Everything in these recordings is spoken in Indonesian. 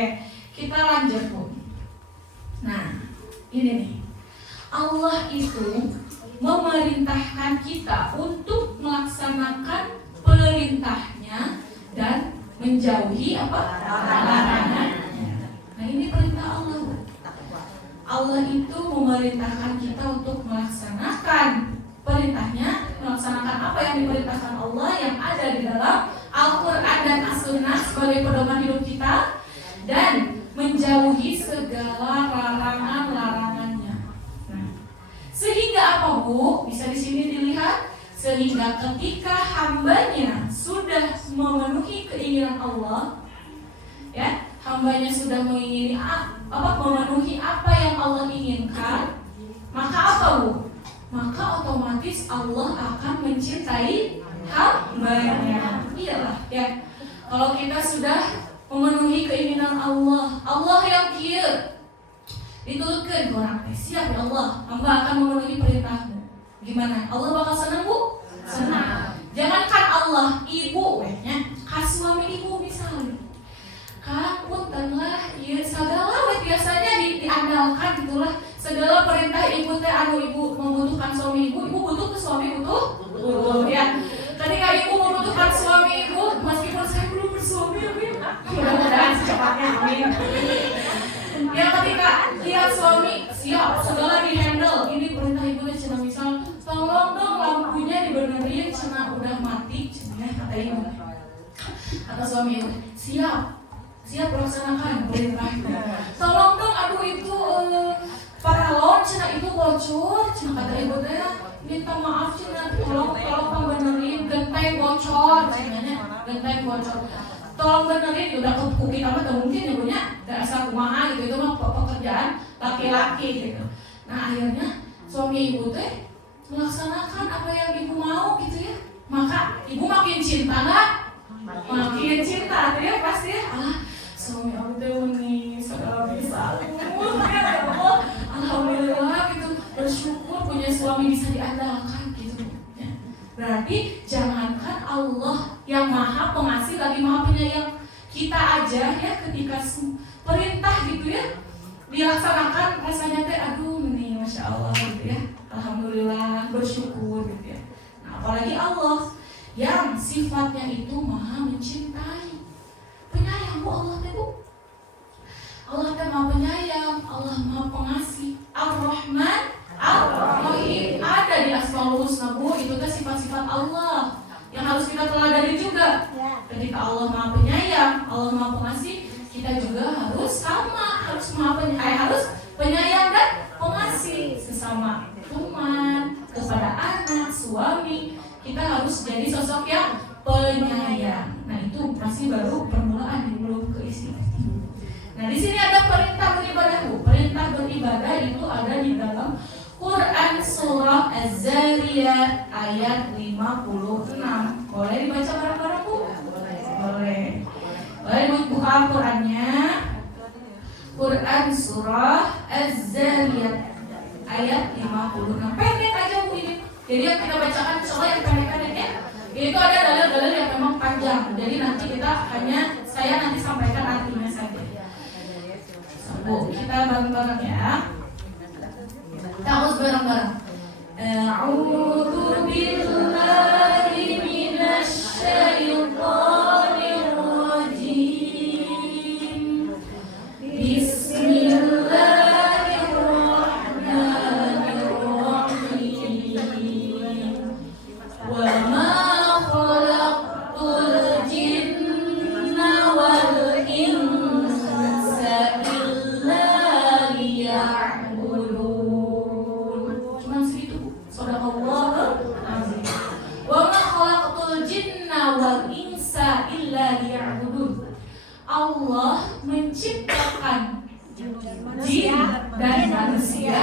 Oke, kita lanjut Bu. Nah, ini nih. Allah itu memerintahkan kita untuk melaksanakan perintahnya dan menjauhi apa? Larangannya. Nah, ini perintah Allah. Allah itu memerintahkan kita untuk melaksanakan perintahnya, melaksanakan apa yang diperintahkan Allah yang ada di dalam Al-Quran dan As-Sunnah sebagai pedoman hidup kita, dan menjauhi segala larangan-larangannya. Nah, sehingga apa Bu? Bisa di sini dilihat, sehingga ketika hambanya sudah memenuhi keinginan Allah, ya, hambanya sudah memenuhi apa yang Allah inginkan, maka apa Bu? Maka otomatis Allah akan mencintai hambanya. Iyalah ya. Kalau kita sudah memenuhi keinginan Allah, Allah yang kieu ditulutkeun orang teh, siap ya Allah, hamba akan memenuhi perintahmu. Gimana? Allah bakal senang Bu? Senang. Jangankan Allah, ibu nya, suami ibu misalnya. Kang puntenlah ieu sagala biasanya diandalkan gitulah. Segala perintah ibu teh ibu membutuhkan suami ibu butuh ke suami butuh ya. Ketika ibu membutuhkan suami ibu, meskipun saya belum bersuami, amin. Mudah-mudahan secepatnya, amin. Ya ketika lihat suami siap, segala di-handle. Ini perintah ibu teh cenah misal, tolong dong lampunya dibenerin cenah udah mati cenah kata ibu. Kata suami ibu, siap laksanakan perintahnya. Tolong dong itu paralon cenah itu bocor cenah kata ibu teh, minta maaf cenah, tolong benerin genteng bocor cenahnya, genteng bocor. Tolong benerin, udah ke kita mah mungkin ya punya dasar kumaha gitu, itu mah pekerjaan laki-laki gitu. Nah akhirnya suami ibu teh melaksanakan apa yang ibu mau gitu ya. Maka ibu makin cinta nggak? Makin cinta tuh ya pasti ya. Suami aku teh nih segala bisa. Alhamdulillah gitu, bersyukur punya suami bisa diandalkan gitu ya. Berarti jangankan Allah yang maha pengasih lagi maha penyayang, kita aja ya ketika perintah gitu ya dilaksanakan rasanya teh aduh nih masya Allah gitu ya, alhamdulillah bersyukur gitu ya. Nah apalagi Allah yang sifatnya itu maha mencintai, penyayang Bu Allah teh Bu. Allah teh maha penyayang, Allah maha pengasih, Ar-Rahman, Ar-Rahim, ada di Asmaul Husna Bu. Itu teh sifat-sifat Allah yang harus kita teladani juga. Ketika Allah maha penyayang, Allah maha pengasih, kita juga harus sama, harus penyayang dan pengasih sesama teman, kepada anak, suami. Kita harus jadi sosok yang penyayang. Nah itu masih baru permulaan, belum keisi. Nah di sini ada perintah beribadah Bu. Perintah beribadah itu ada di dalam Quran surah Az-Zariyat ayat 56. Boleh dibaca bareng-bareng Bu? Boleh. Boleh buka Qurannya. Quran surah Az-Zariyat ayat 56. Pendek aja Bu ini. Jadi yang kita bacakan soal yang pendek-pendek ya. Itu ada dalil-dalil yang memang panjang. Jadi nanti saya nanti sampaikan artinya saja. Bu, kita bareng-bareng ya. Kita harus bareng-bareng. A'udzu billahi minasy syaithanir rajim. Bismillahirrahmanirrahim. Wa ma khalaqtul jinna wal insa illa liya'budun. Cuman segitu. Shadaqallahul azim. Wa ma khalaqtul jinna wal insa illa liya'budun. Allah menciptakan jin dan manusia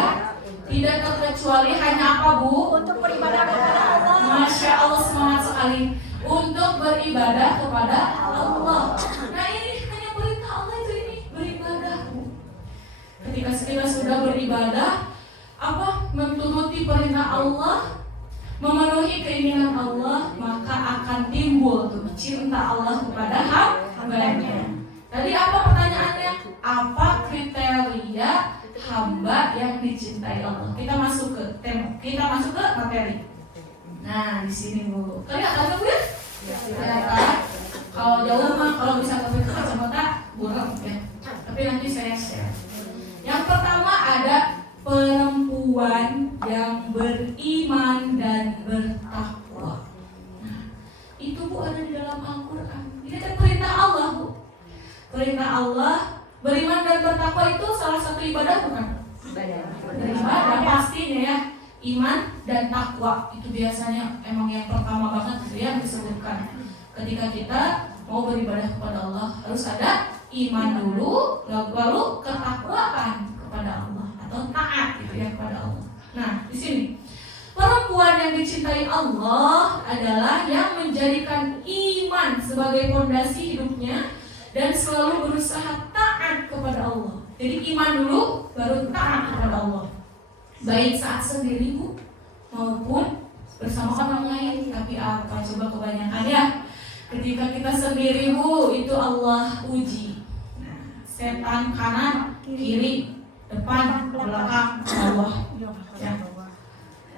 tidak terkecuali hanya apa Bu? Untuk beribadah kepada Allah. Masya Allah, semangat sekali. Untuk beribadah kepada Allah. Nah ini hanya perintah Allah itu, ini beribadah Bu. Ketika kita sudah beribadah, menuruti perintah Allah, memenuhi keinginan Allah, maka akan timbul tuh cinta Allah kepada hambanya. Tadi apa pertanyaannya? materi. Nah, di sini Bu. Kelihatan Bu ya? Kelihatan. Kalau jauh mah kalau bisa pakai kacamata buruk ya. Tapi nanti saya share. Yang pertama ada perempuan yang beriman dan bertakwa. Nah, itu Bu ada di dalam Al-Quran. Ini kan perintah Allah Bu. Perintah Allah, beriman dan bertakwa itu salah satu ibadah bukan? Ibadah pastinya ya. Iman dan takwa itu biasanya emang yang pertama banget gitu ya disebutkan. Ketika kita mau beribadah kepada Allah harus ada iman dulu, lalu ketakwaan kepada Allah atau taat gitu ya kepada Allah. Nah, di sini perempuan yang dicintai Allah adalah yang menjadikan iman sebagai fondasi hidupnya dan selalu berusaha taat kepada Allah. Jadi iman dulu baru taat kepada Allah. Baik saat sendiri Bu maupun bersama orang lain. Tapi apa coba kebanyakan ya ketika kita sendiri Bu itu Allah uji. Nah, setan kanan, kiri, depan, belakang, bawah ya.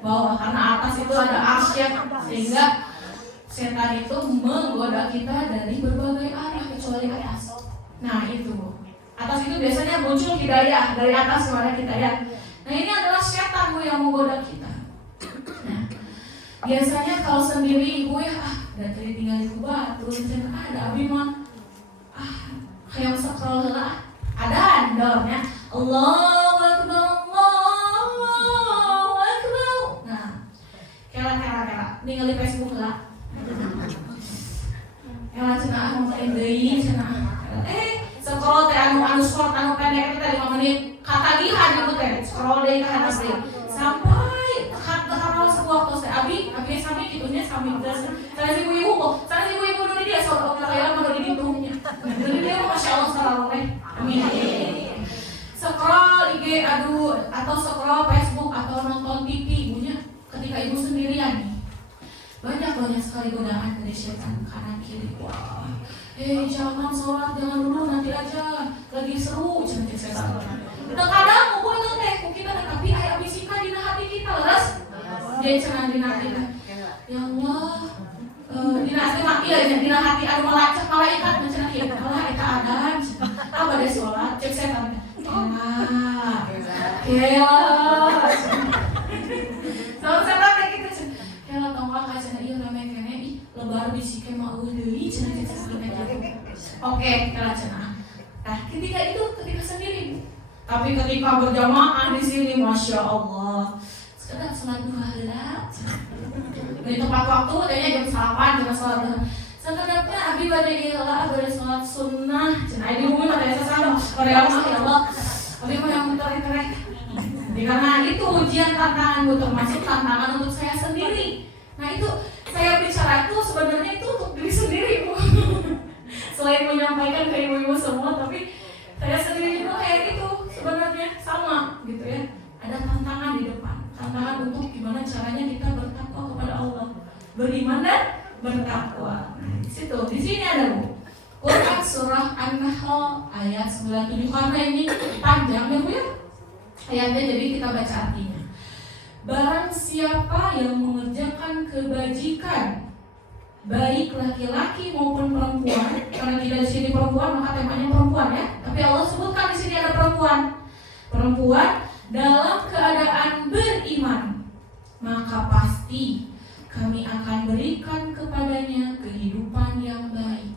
Bawah karena atas itu ada arsy sehingga setan itu menggoda kita dari berbagai arah kecuali atas. Nah itu Bu. Atas itu biasanya muncul hidayah dari atas kepada kita ya. Nah ini adalah setan Bu yang menggoda kita. Nah biasanya kalau sendiri ibu ya dan tadi tinggal di batu ada abi mah kayak scroll lah ada andornya Allahu Akbar Allahu Akbar. Nah kira tinggal di Facebook lah. Yang cenah mau main deui cenah. Scroll teh anu sport anu pendek itu teh 5 menit. Katagihan ibu teh scroll deui ka handap deui. Sampai karena sebuah tos teh abi sami kitunya sami terus. Sana si ibu kok, sana si ibu nu di dia sok kayak mah di ditungnya. Jadi dia masyaallah selalu teh. Amin. Scroll IG atau scroll Facebook atau nonton TV ibunya ketika ibu sendirian nih. Banyak sekali godaan dari setan kanan kiri. Wah. Jangan sholat, jangan dulu nanti aja lagi seru cenah setan. Terkadang ngumpul teh ku kita tapi aya bisika dina hati kita leres. Jadi cenah dina kita. Ya Allah, dina hati mah iya dina hati anu malaikat cenah kieu. Allah eta adan. Apa deh sholat cek setan. Kela. Soal setan kayak gitu cenah. Kela tongkol ka cenah ieu rame kene ih lebar bisike mah deui cenah Oke, kalau cenah. Nah, ketika sendiri. Tapi ketika berjamaah di sini, masya Allah, sekedar sholat duha heula. Di tepat waktu, tanya jam 8 jam sholat duha. Sekedapnya abi bade heula, bade sholat sunnah. Cenah di bumi mah teh sasana. Korea mah ya Allah. Abi mah yang muter-muter. Karena itu ujian tantangan termasuk tantangan untuk saya sendiri. Nah itu saya bicara itu sebenarnya itu untuk diri sendiri Bu. Selain menyampaikan ke ibu-ibu semua, tapi saya sendiri juga kayak gitu sebenarnya sama gitu ya. Ada tantangan di depan, tantangan untuk gimana caranya kita bertakwa kepada Allah, beriman dan bertakwa. Di sini ada Bu. Quran surah An-Nahl ayat 97 karena ini panjang ya Bu ya. Ayatnya jadi kita baca artinya. Barang siapa yang mengerjakan kebajikan baik laki-laki maupun perempuan, karena tidak di sini perempuan maka temanya perempuan ya. Tapi Allah sebutkan di sini ada perempuan. Perempuan dalam keadaan beriman, maka pasti kami akan berikan kepadanya kehidupan yang baik.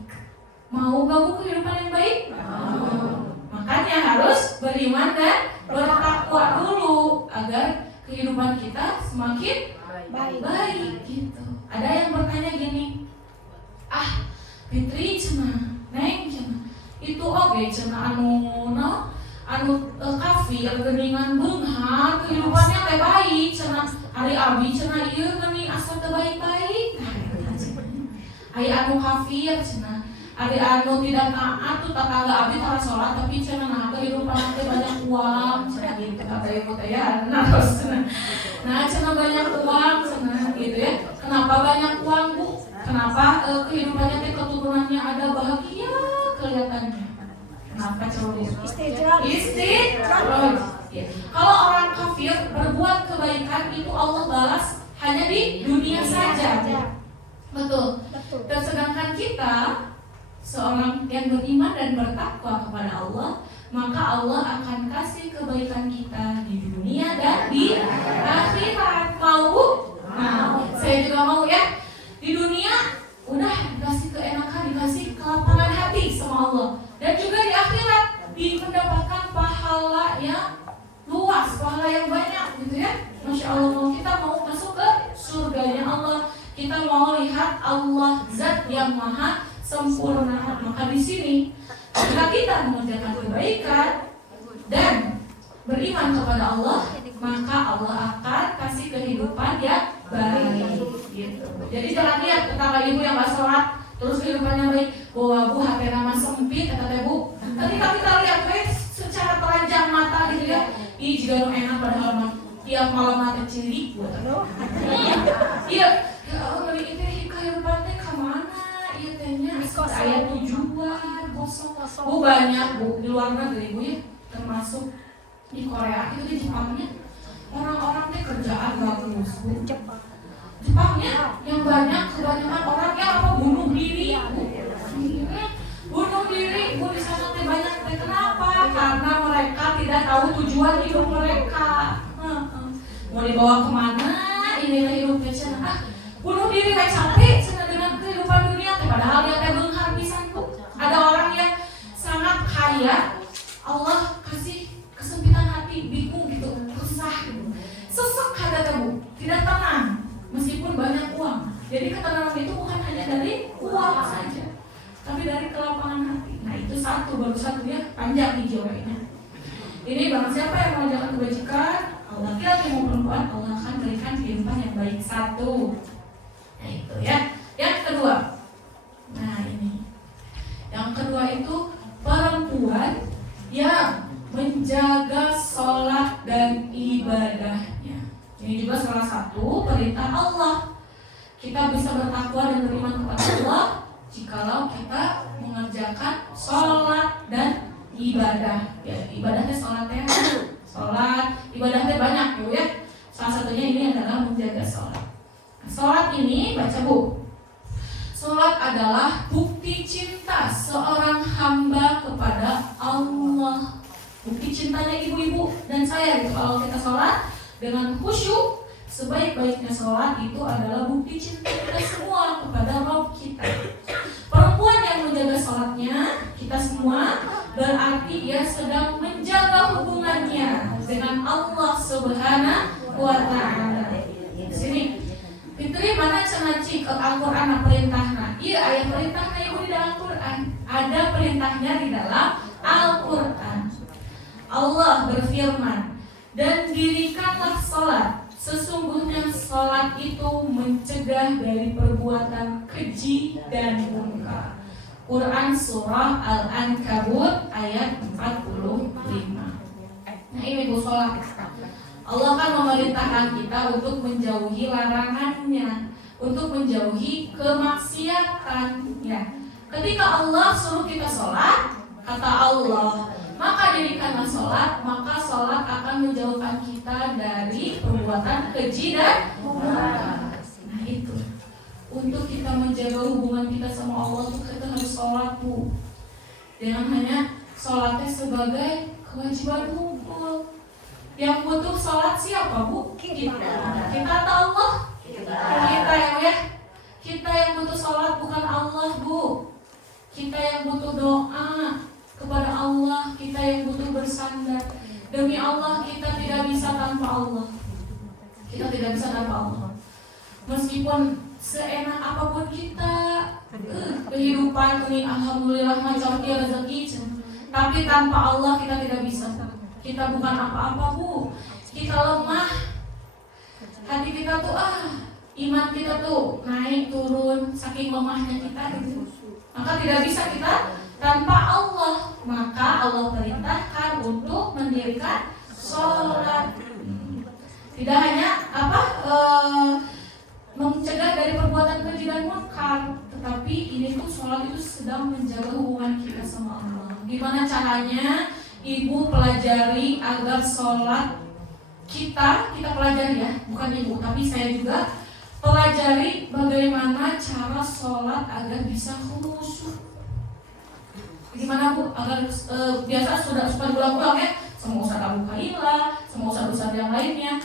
Mau gak Bu kehidupan yang baik? Makanya harus beriman dan bertakwa dulu agar kehidupan kita semakin baik gitu. Ada yang bertanya gini, Fitri cenah, Neng cenah, itu oke cenah anu kafir geuningan beunghar kehidupannya teh baik cenah, hari abi cenah ieu geuning asa teu baik-baik. Aya anu kafir cenah, hari anu tidak taat tuh tetangga abi tara salat tapi cenah nah kehidupan teh banyak uang cenah gitu kata ibu teh ya, nah cenah banyak uang cenah gitu ya. Kenapa banyak uang Bu? Kenapa kehidupannya teh keturunannya ada bahagia kelihatannya? Kenapa coba? Istidraj. Ya. Kalau orang kafir berbuat kebaikan itu Allah balas hanya di dunia saja. Betul. Dan sedangkan kita seorang yang beriman dan bertakwa kepada Allah, maka Allah akan kasih kebaikan kita di dunia dan di akhirat. Mau? Saya juga mau ya. Di dunia udah dikasih keenakan, dikasih kelapangan hati sama Allah, dan juga di akhirat mendapatkan pahala yang luas, pahala yang banyak gitu ya. Masya Allah, kita mau masuk ke surganya Allah, kita mau lihat Allah Zat yang maha sempurna. Maka di sini jika kita mengerjakan kebaikan dan beriman kepada Allah, maka Allah akan kasih kehidupan yang baik gitu. Jadi jangan lihat tetangga ibu yang gak sholat terus kehidupannya baik, bahwa bu hati nama sempit kata bu. Ketika kita lihat secara telanjang mata gitu ya, ih juga enak padahal mah tiap malam mata cilik buat iya ya Allah, ini kehidupan teh kemana iya tehnya saya tujuan kosong bu. Banyak bu di luar negeri bu ya, termasuk di Korea itu, di Jepangnya orang-orang teh kerjaan bagus bu. Jepangnya yang banyak kebanyakan orang yang apa bunuh diri bu. Bunuh diri bu di sana teh banyak teh. Kenapa? Karena mereka tidak tahu tujuan hidup mereka. Mau dibawa kemana ini hidupnya cina. Bunuh diri kayak capek cina dengan kehidupan dunia teh. Padahal dia teh beunghar pisan bu. Ada orang yang sangat kaya, Allah kasih kesempitan hati, bingung gitu, resah gitu, sesek hati bu, tidak tenang meskipun banyak uang. Jadi ketenangan itu bukan hanya dari uang saja, tapi dari kelapangan hati. Nah itu baru satu ya, panjang nih jiwanya. Ini barang siapa yang mengerjakan kebajikan, Allah laki-laki mau perempuan, Allah akan berikan kehidupan yang baik. Satu. Nah itu ya. Yang kedua, nah ini yang kedua itu perempuan yang menjaga sholat dan ibadahnya. Ini juga salah satu perintah Allah. Kita bisa bertakwa dan beriman kepada Allah jikalau kita mengerjakan sholat dan ibadah. Ya, ibadahnya sholatnya, sholat, ibadahnya banyak ya. Salah satunya ini adalah menjaga sholat. Sholat ini baca bu. Sholat adalah bukti cinta seorang hamba kepada Allah. Bukti cintanya ibu-ibu dan saya gitu. Kalau kita sholat dengan khusyuk, sebaik-baiknya sholat itu adalah bukti cinta kita semua kepada Rabb kita. Perempuan yang menjaga sholatnya, kita semua, berarti ia sedang menjaga hubungannya dengan Allah Subhanahu wa Ta'ala. Sini, Fitri mana cenah ke Al-Quran perintahnya? Iya, ayat perintahnya ibu di dalam Quran. Ada perintahnya di dalam Al-Quran. Allah berfirman, dan dirikanlah sholat. Sesungguhnya sholat itu mencegah dari perbuatan keji dan munkar. Quran surah Al-Ankabut ayat 45. Nah ini bu sholat. Allah kan memerintahkan kita untuk menjauhi larangannya, untuk menjauhi kemaksiatan. Ya, ketika Allah suruh kita sholat, kata Allah, maka dirikanlah sholat, maka sholat akan menjauhkan kita dari perbuatan keji dan munkar. Nah itu, untuk kita menjaga hubungan kita sama Allah tuh kita harus sholat bu. Jangan hanya sholatnya sebagai kewajiban hukum. Yang butuh sholat siapa bu? Kita atau Allah? Kita ya. Kita yang butuh sholat bukan Allah bu. Kita yang butuh doa kepada Allah, kita yang butuh bersandar. Demi Allah kita tidak bisa tanpa Allah. Kita tidak bisa tanpa Allah. Meskipun seenak apapun kita, kehidupan ini alhamdulillah macam dia rezeki, tapi tanpa Allah kita tidak bisa. Kita bukan apa-apa bu. Kita lemah. Hati kita tuh iman kita tuh naik turun saking lemahnya kita gitu. Maka tidak bisa kita tanpa Allah. Maka Allah perintahkan untuk mendirikan sholat. Tidak hanya mencegah dari perbuatan keji dan munkar, tetapi ini tuh sholat itu sedang menjaga hubungan kita sama Allah. Gimana caranya? Ibu pelajari agar sholat kita pelajari ya, bukan ibu, tapi saya juga pelajari bagaimana cara sholat agar bisa khusyuk. Gimana Bu? Agar biasa sudah berulang-ulang ya, semua Ustaz Abu Kaila, semua Ustaz yang lainnya.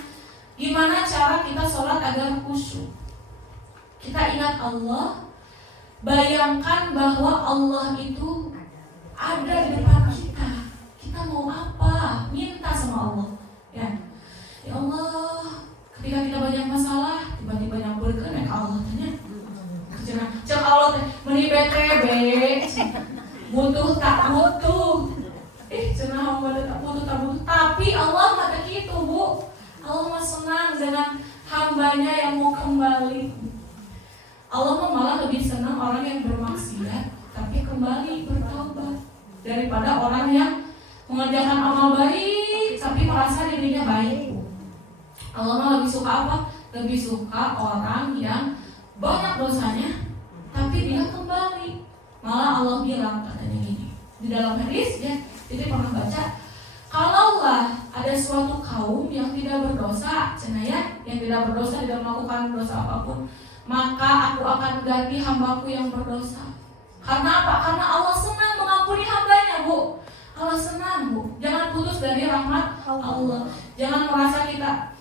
Gimana cara kita sholat agar khusyuk? Kita ingat Allah, bayangkan bahwa Allah itu ada di depan kita. Kita mau apa? Minta sama Allah. Ya Allah, ketika kita banyak masalah, tiba-tiba yang berkenan Allah tanya. Cek Allah teh, meni BTB, butuh tak butuh. Cenah hamba tak butuh tak butuh. Tapi Allah mah gitu Bu. Allah mah senang dengan hambanya yang mau kembali. Allah mah malah lebih senang orang yang bermaksiat tapi kembali bertaubat daripada orang yang mengerjakan amal baik tapi merasa dirinya baik. Allah mah lebih suka apa? Lebih suka orang yang banyak dosanya tapi dia kembali. Malah Allah bilang katanya gini di dalam hadis ya, jadi pernah baca, kalaulah ada suatu kaum yang tidak berdosa, cenaya, yang tidak berdosa, tidak melakukan dosa apapun, maka aku akan ganti hambaku yang berdosa. Karena apa? Karena Allah senang mengampuni hambanya Bu. Allah senang Bu. Jangan putus dari rahmat Allah. Jangan merasa kita,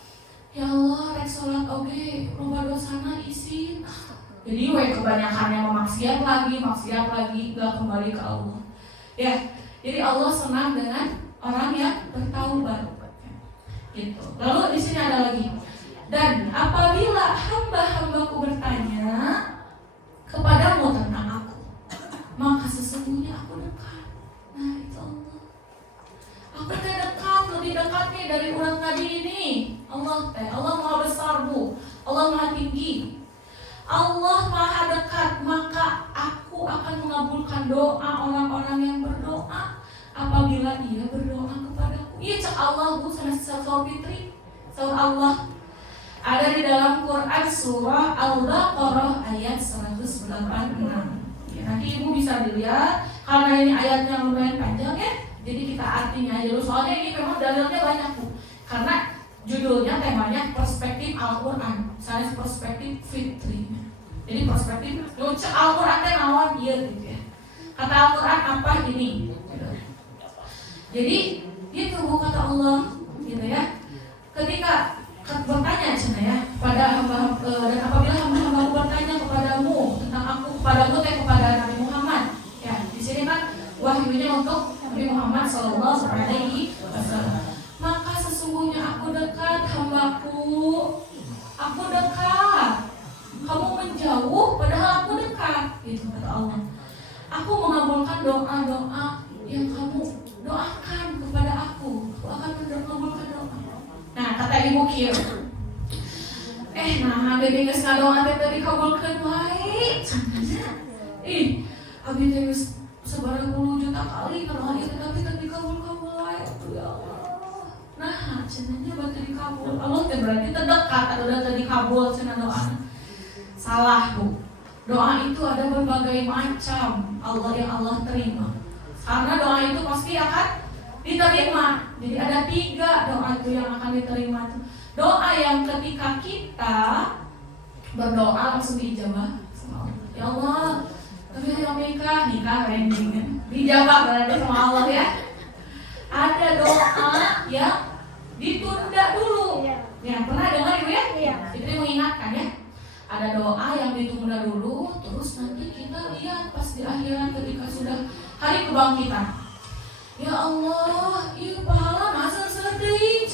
ya Allah, rek sholat oke, loba dosana isin. Jadi kebanyakannya maksiat lagi, gak kembali ke Allah. Ya, jadi Allah senang dengan orang yang bertaubat. Gitu. Lalu di sini ada lagi. Dan apabila hamba-hambaku bertanya kepadamu tentang aku, maka sesungguhnya aku dekat. Nah itu Allah. Aku dekat, lebih dekat nih dari orang tadi ini. Allah maha besar Bu. Allah maha tinggi. Allah maha dekat, maka aku akan mengabulkan doa orang-orang yang berdoa apabila dia berdoa kepadaku. Iya cek Allah Bu, sana surah Fitri, surah Allah ada di dalam Quran surah Al-Baqarah ayat 186. Ya, nanti Ibu bisa dilihat karena ini ayatnya lumayan panjang ya. Jadi kita artinya aja dulu, soalnya ini memang dalilnya banyak Bu. Karena judulnya temanya perspektif Al-Quran, saya perspektif Fitri. Jadi perspektif cek Al-Quran teh naon ieu gitu ya. Kata Al-Quran apa ini? Jadi itu Bu kata Allah gitu ya. Ketika bertanya cina ya pada hamba dan apabila hamba-hambaku bertanya kepadamu tentang aku, kepadamu teh kepada Nabi Muhammad. Ya, di sini kan wahyunya untuk Nabi Muhammad sallallahu alaihi wasallam. Maka sesungguhnya aku dekat hambaku. Aku dekat. Kamu menjauh padahal aku dekat. Gitu kata Allah. Aku mengabulkan doa-doa yang kamu doakan kepada aku. Aku akan mengabulkan doa. Nah, kata Ibu kieu. Nah, abi geus ngadoa teh teh dikabulkeun wae. Abi teh geus sabaraha puluh juta kali ngadoa ieu tapi teh dikabul-kabul wae. Ya Allah. Nah, cenanya batu dikabul. Allah teh berarti terdekat atau udah dikabul cenah doa. Salah Bu. Doa itu ada berbagai macam Allah yang Allah terima. Karena doa itu pasti akan diterima. Jadi ada 3 doa itu yang akan diterima. Doa yang ketika kita berdoa langsung dijawab. Ya Allah, tapi saya nikah rending. Dijawab berarti sama Allah ya. Ada doa yang ditunda dulu. Ya, pernah dengar Ibu ya? Iya. Itu mengingatkan ya. Ada doa yang ditunda dulu, terus nanti kita lihat pas di akhirat ketika sudah hari kebangkitan. Ya Allah, ieu pahala masa sedih.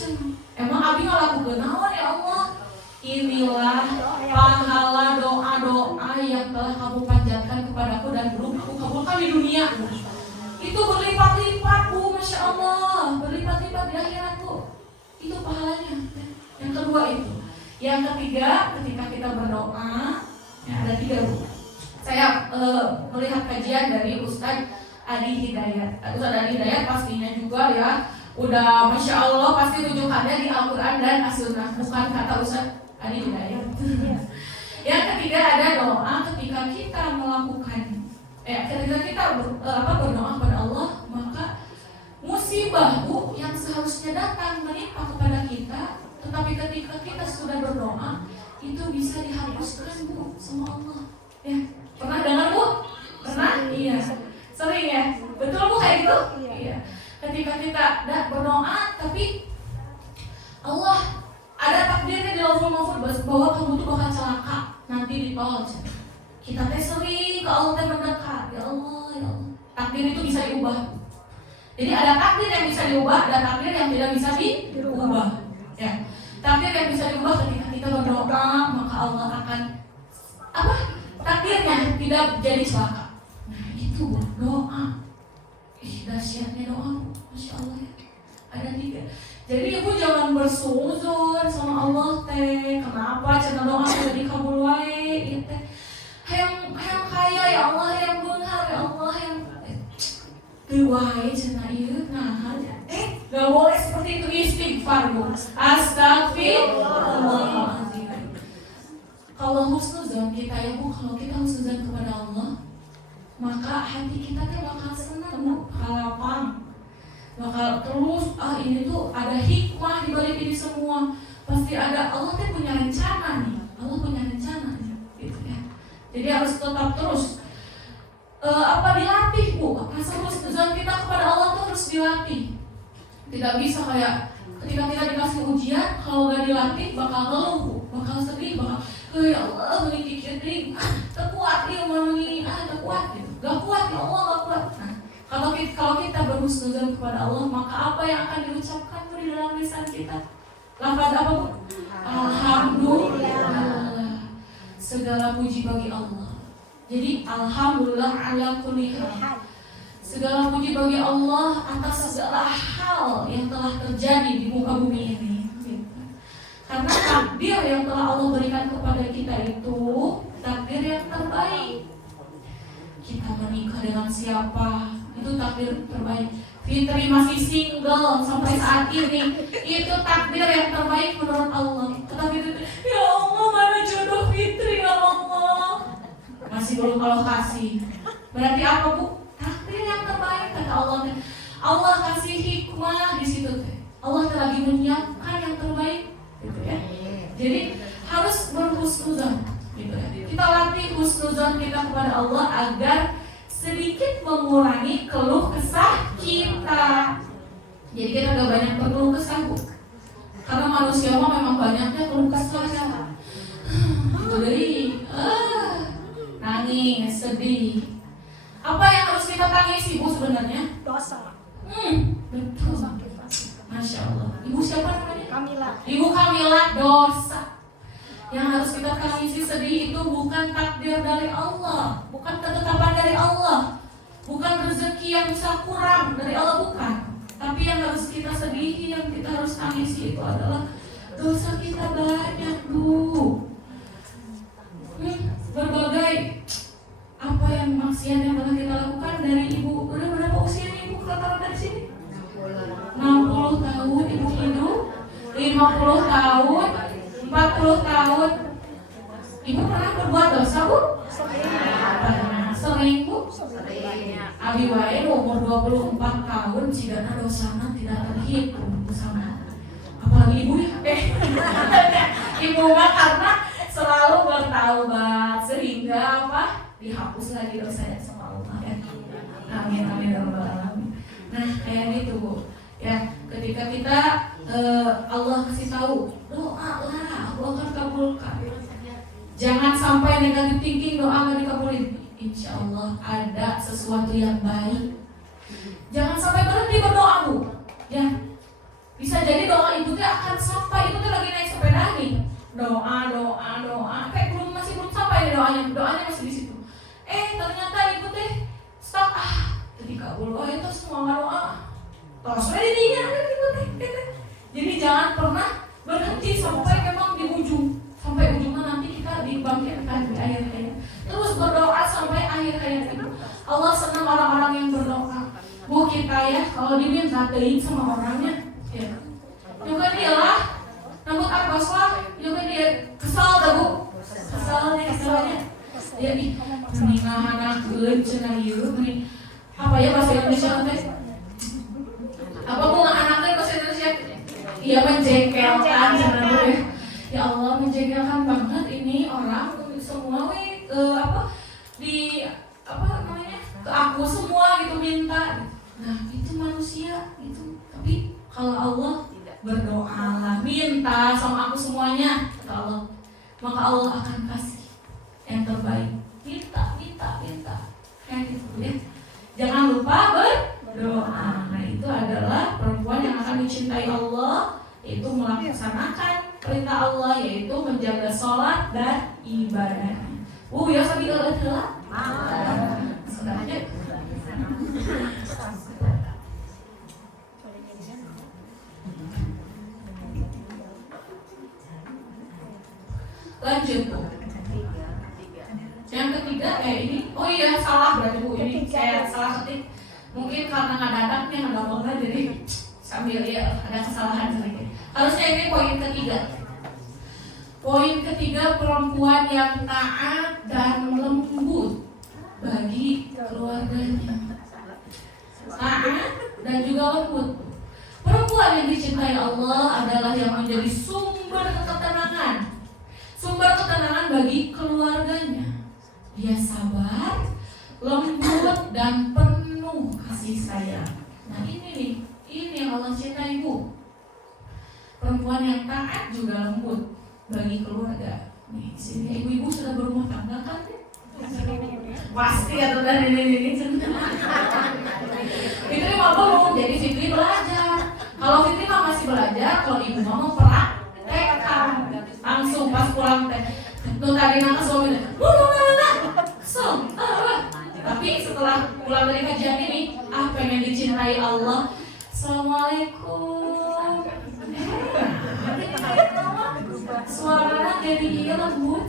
Emang abi ngalakukeun naon ya Allah? Inilah pahala doa-doa yang telah kamu panjatkan kepadaku dan belum aku kabulkan di dunia. Itu berlipat-lipat Bu, Masya Allah. Berlipat-lipat di akhirat Bu. Itu pahalanya. Yang kedua itu. Yang ketiga, ketika kita berdoa, ya ada 3 Bu. Saya melihat kajian dari Ustadz Adi Hidayat. Ustadz Adi Hidayat pastinya juga ya udah Masya Allah pasti rujukannya di Al-Quran dan As-Sunnah, bukan kata Ustadz Adi Hidayat. Yang ketiga ada doa ketika kita melakukan ketika kita berdoa kepada Allah, maka musibah Bu yang seharusnya datang menimpa kepada kita bisa dihapuskan Bu sama Allah. Ya, pernah dengar Bu? Pernah? Iya. Sering ya? Betul Bu kayak gitu? Iya. Ketika kita berdoa tapi Allah ada takdirnya di lauhul mahfuz bahwa kamu tuh bakal celaka nanti di tol. Kita teh sering ke Allah teh mendekat, ya Allah, ya Allah. Takdir itu bisa diubah. Jadi ada takdir yang bisa diubah, ada takdir yang tidak bisa diubah. Ya. Takdir yang bisa diubah ketika kita berdoa, maka Allah akan apa? Takdirnya tidak jadi celaka. Nah, itu doa. Dahsyatnya doa, Masya Allah ya. Ada 3. Jadi ibu jangan bersuzon sama Allah teh. Kenapa cenah doa sudah dikabul wae ieu teh. Hayang kaya ya Allah, yang beunghar ya Allah, yang teu wae cenah ieu nah. Gak boleh seperti itu, istighfar Bu. Astagfirullahaladzim. Kalau husnuzon kita ya Bu, kalau kita husnuzon kepada Allah, maka hati kita teh bakal senang Bu, bakal lapang. Bakal terus, ini tuh ada hikmah di balik ini semua. Pasti ada, Allah tuh punya rencana nih. Allah punya rencana nih, gitu ya. Jadi harus tetap terus dilatih Bu. Rasa husnuzon kita kepada Allah tuh harus dilatih. Tidak bisa kayak ketika kita dikasih ujian, kalau gak dilatih bakal ngeluh Bu, bakal sedih, bakal ya Allah memiliki kiri, terkuat ya ini, terkuat gitu. Gak kuat ya Allah, gak kuat. Nah, kalau kita berhusnuzon kepada Allah, maka apa yang akan diucapkan di dalam lisan kita? Lafaz apa Bu? Alhamdulillah. Segala puji bagi Allah. Jadi alhamdulillah ala kulli hal. Segala puji bagi Allah atas segala hal yang telah terjadi di muka bumi ini. Karena takdir yang telah Allah berikan kepada kita itu takdir yang terbaik. Kita menikah dengan siapa, itu takdir terbaik. Fitri masih single sampai saat ini, itu takdir yang terbaik menurut Allah. Tetapi itu, ya Allah mana jodoh Fitri ya Allah. Masih belum Allah kasih. Berarti apa Bu? Takdir yang terbaik kata Allah. Allah kasih hikmah di situ. Allah lagi menyiapkan yang terbaik, gitu ya. Jadi harus berhusnuzon, gitu ya. Kita latih husnuzon kita kepada Allah agar sedikit mengurangi keluh kesah kita. Jadi kita gak banyak berkeluh kesah Bu. Karena manusia memang banyaknya keluh kesahnya. Jadi nangis, sedih. Apa yang harus kita tangisi Bu sebenarnya? Dosa. Betul. Masya Allah. Ibu siapa namanya? Kamila. Ibu Kamila, dosa. Yang harus kita tangisi sedih itu bukan takdir dari Allah, bukan ketetapan dari Allah, bukan rezeki yang bisa kurang dari Allah, bukan. Tapi yang harus kita sedihi, yang kita harus tangisi itu adalah dosa kita banyak Bu. Berbagai apa yang maksiat yang telah kita lakukan dari ibu. Udah berapa usianya ibu kalau dari sini? 60 tahun ibu hidup, 50 tahun, 40 tahun. Ibu pernah berbuat dosa Bu? Sering Bu? Abi wae umur 24 tahun sigana dosana tidak terhitung sama. Apalagi ibu ya? Ibu mah karena selalu bertaubat sehingga apa? Dihapus lagi dosanya sama Allah ya. Amin amin ya rabbal alamin. Nah kayak gitu Bu. Ya ketika kita Allah kasih tahu doa lah Allah akan kabulkan. Jangan sampai negatif thinking doa nggak dikabulin. Insya Allah ada sesuatu yang baik. Jangan sampai berhenti berdoa Bu. Ya bisa jadi doa ibu teh akan sampai ibu teh lagi naik sepeda nih. Doa kayak masih belum sampai doanya masih di situ. Ternyata ibu teh stuck jadi kabul itu semua doa. Terus dinya ibu teh. Jadi jangan pernah berhenti sampai memang di ujung. Sampai ujungnya nanti kita dibangkitkan di akhir hayat. Terus berdoa sampai akhir hayat itu. Allah senang orang-orang yang berdoa. Bu kita ya kalau diminta teuing sama orangnya ya. Juga dia lah rambut arbas lah, juga dia kesal dah Bu. Kesalnya ya ih meningahan cenah ieu nih. Apa ya bahasa Indonesia teh? Apa Bu anaknya bahasa Indonesia? Iya menjengkelkan cenah. Ya Allah menjengkelkan banget ini ini orang semua ke aku semua gitu minta. Nah itu manusia itu, tapi kalau Allah berdoalah, minta sama aku semuanya kata Allah, maka Allah akan kasih yang terbaik. Minta kayak gitu ya. Jangan lupa berdoa. Nah itu adalah perempuan yang akan dicintai Allah, yaitu melaksanakan perintah Allah, yaitu menjaga sholat dan ibadahnya. Ya sabi adalah sudah aja. Lanjut Bu. Yang ketiga ini, salah berarti Bu, ini saya salah ketik. Mungkin karena nggak dadak nih, nggak ngomongnya jadi sambil ya ada kesalahan sedikit. Harusnya ini poin ketiga. Poin ketiga, perempuan yang taat dan lembut bagi keluarganya. Taat dan juga lembut. Perempuan yang dicintai Allah adalah yang menjadi sumber ketenangan bagi keluarganya. Dia sabar, lembut dan penuh kasih sayang. Nah ini yang Allah cintai Bu. Perempuan yang taat juga lembut bagi keluarga. Nih sini ibu-ibu sudah berumah tangga kan? Pasti atau dari ini Fitri mau belum, jadi Fitri belajar. Kalau Fitri masih belajar, kalau ibu mau praktek langsung pas pulang teh. Tuh tadi nangis suami, kesel. Tapi setelah pulang dari kajian ini, pengen dicintai Allah. Assalamualaikum. Suaranya jadi lembut.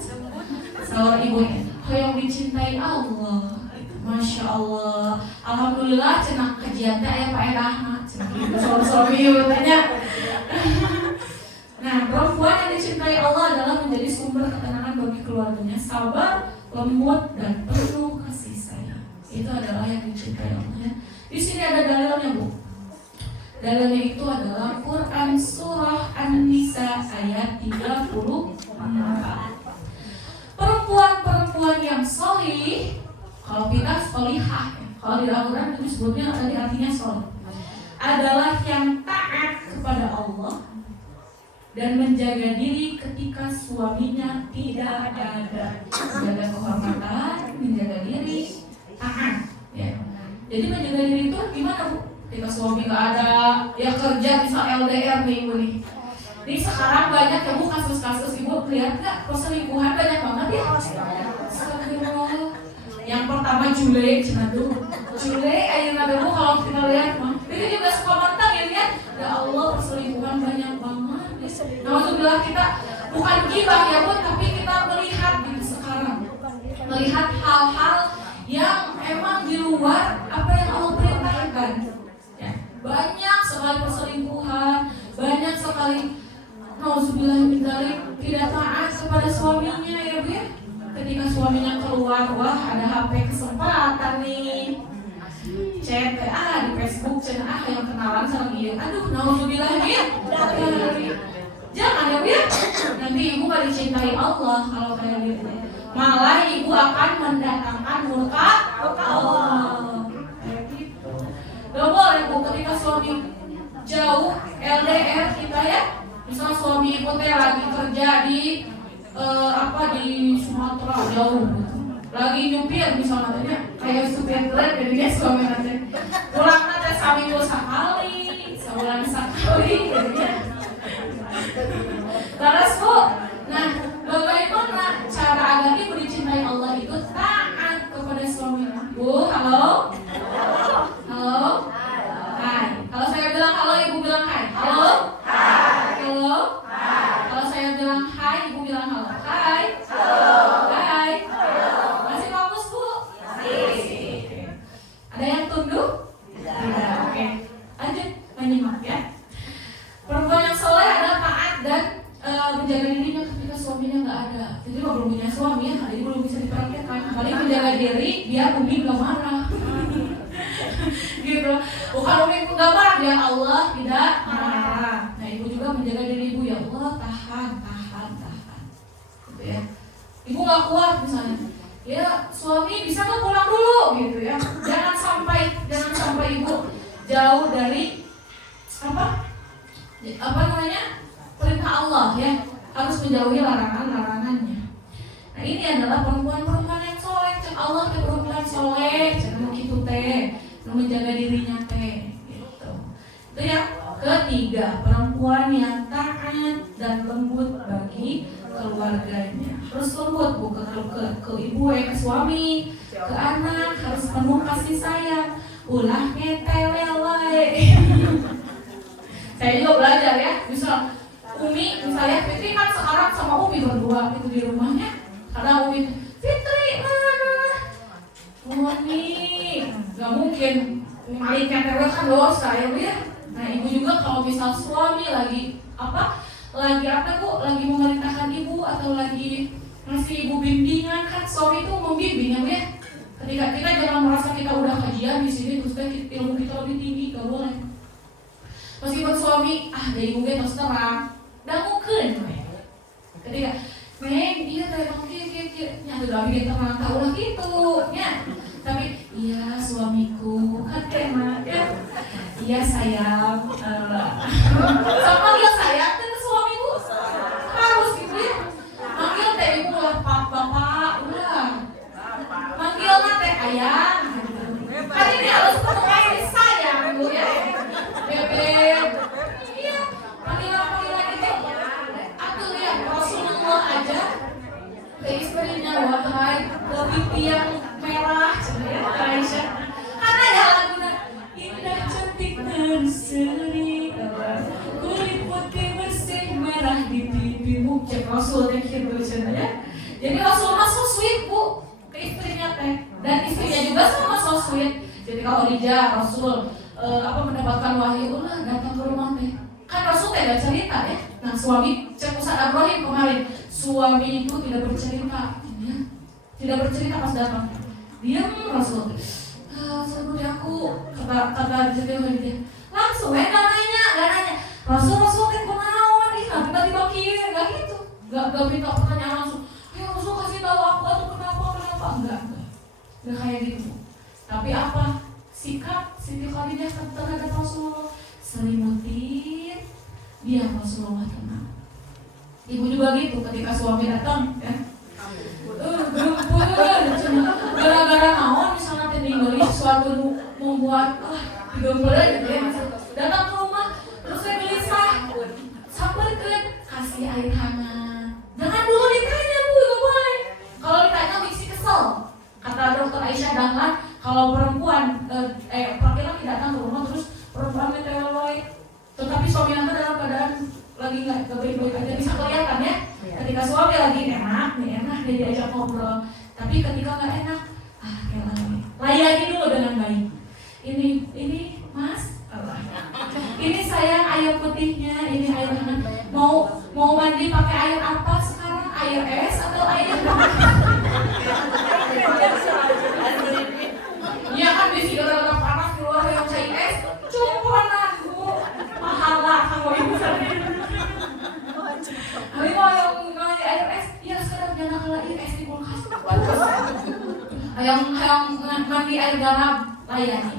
Suara ibunya, yang dicintai Allah. Masya Allah. Alhamdulillah cenah kajian teh aya faedahna. Cenah gitu suami tanya. Nah, perempuan yang dicintai Allah adalah menjadi sumber ketenangan bagi keluarganya, sabar, lembut dan penuh kasih sayang. Itu adalah yang dicintai Allah. Di sini ada dalilnya Bu. Dalilnya itu adalah Quran surah An-Nisa ayat 34. Perempuan-perempuan yang sholih, kalau kita sholihah, kalau di Al-Quran itu disebutnya tadi artinya sholih, adalah yang taat kepada Allah dan menjaga diri ketika suaminya tidak ada. Menjaga kehormatan, menjaga diri, taat. Ya. Jadi menjaga diri itu gimana Bu? Ketika suami nggak ada, ya kerja bisa LDR nih Bu nih. Ini sekarang banyak ya Bu kasus-kasus, Ibu lihat nggak perselingkuhan banyak banget ya. Astagfirullah. Yang pertama Jule, Jule ayeuna Bu kalau kita lihat mah, itu juga suka mentang ya lihat. Ya Allah perselingkuhan banyak banget. Alhamdulillah kita bukan gibah ya Bu, tapi kita melihat gitu sekarang, melihat hal-hal yang emang di luar apa yang Allah perintahkan. Ya, banyak sekali perselingkuhan, banyak sekali nauzubillah tidak taat kepada suaminya ya Bu ya. Ketika suaminya keluar, wah ada HP kesempatan nih, chat di Facebook, chat yang kenalan sama dia. Aduh, nauzubillah ya. Jangan ya Bu ya. Nanti ibu gak dicintai Allah kalau kayak gitu. Malah ibu akan mendatangkan murka Allah. Kayak gitu. Gak boleh Bu ketika suami jauh LDR kita ya. Misal suami ibu teh lagi kerja di di Sumatera jauh gitu. Lagi nyupir misalnya kayak supir Grab jadinya suami nanti pulang nanti seminggu sekali, sebulan sekali jadinya. Terus Bu, nah bagaimana cara agar ibu dicintai Allah itu taat kepada suaminya? Bu, halo? Halo? Hai. Kalau saya bilang halo, ibu bilang hai. Halo? Hai. Halo? Hai. Kalau saya bilang hai, ibu bilang halo. Hai. Halo. Hai. Halo. Masih fokus Bu? Masih. Ada yang tunduk? Tidak. Oke. Lanjut menyimak ya. Perempuan yang soleh adalah taat dan menjaga dirinya ketika suaminya nggak ada. Jadi kalau belum punya suami ya, jadi belum bisa diperhatikan. Paling menjaga diri biar Umi nggak marah. Gitu. Bukan Umi nggak marah, biar Allah tidak marah. Nah ibu juga menjaga diri ibu, ya Allah tahan. Gitu ya. ibu nggak kuat misalnya, ya suami bisa nggak pulang dulu gitu ya. Jangan sampai ibu jauh dari apa namanya perintah Allah ya, harus menjauhi larangannya. Nah ini adalah perempuan-perempuan yang soleh. Allah ke perempuan soleh, jangan gitu teh, menjaga dirinya teh. Gitu. Itu yang ketiga, perempuan yang taat dan lembut bagi keluarganya. Harus lembut ke ibu ke suami, ke anak, harus penuh kasih sayang. Ulah ngetewel wae. Saya juga belajar ya, misal Umi, misalnya Fitri kan sekarang sama Umi berdua itu di rumahnya. Karena Umi, Fitri mana? Umi, gak mungkin main ngetewel kan dosa ya Bu ya. Nah ibu juga kalau misal suami lagi memerintahkan ibu atau lagi ngasih ibu bimbingan, kan suami itu membimbing ya Bu ya. Ketika kita jangan merasa kita udah kajian di sini terus ilmu kita lebih tinggi, gak boleh. Meskipun suami dari ibu gue terus terang, dangukeun we. Ketika Neng, iya teh bang kieu nya teu bikin terang tahu lah gitu nya. Tapi iya suamiku kan teh mah ya. Iya sayang. Sama dia sayang teh suamiku. Harus gitu ya. Manggil teh ibu lah bapak udah. Manggil teh ayang. Kan ini harus penuh kasih sayang Bu ya. Bebek. Iya. Panggil lagi teh. Atuh lihat Rasulullah aja ke istrinya wahai pipi yang merah Aisyah. Karena ya lagunya indah cantik berseri kulit putih bersih merah di pipimu. Cek Rasul teh gitu ya. Jadi Rasulullah so sweet Bu ke istrinya teh, dan istrinya juga sama so sweet. Jadi kalau Khadijah Rasul mendapatkan wahyu ulah datang ke rumah teh. Kan Rasul teh ada cerita ya. Nah suami cek Ustaz Ibrahim kemarin, suami itu tidak bercerita ya. Tidak bercerita pas datang. Diam Rasul. Sebelum aku kata jadi langsung gak nanya. Rasul teh kunaon ih tiba-tiba kieu enggak gitu. Enggak minta pertanyaan langsung. Ayo Rasul kasih tahu aku atau kenapa enggak kayak gitu. Tapi apa? Sikap Siti Khadijah terhadap Rasulullah selimutin dia Rasulullah tenang. Ibu juga gitu ketika suami datang ya. Gara-gara naon misalnya tinggal sesuatu membuat gembel gitu ya. Datang ke rumah terus saya gelisah. Sampeurkeun kasih air hangat. Jangan dulu ditanya Bu, gak boleh. Kalau ditanya mesti kesel. Kata dokter Aisyah Dahlan, kalau perempuan laki-laki datang ke rumah terus perempuan meteorologi, tetapi suami nanti dalam keadaan lagi nggak baik-baik aja, bisa kelihatan ya. Ketika suami lagi enak dia diajak ngobrol, tapi ketika nggak enak, kayak lagi layani dulu dengan baik. Ini Mas, ini sayang air putihnya, ini air hangat. Mau mandi pakai air apa sekarang? Air es atau air? Iya kan bisi gara-gara panas keluar yang cair es, cumponan Bu, mahal lah kamu ibu sendiri. Tapi mau yang ngasih air es, ya sekarang jangan kalau air es di kulkas. Yang mandi air garam layani.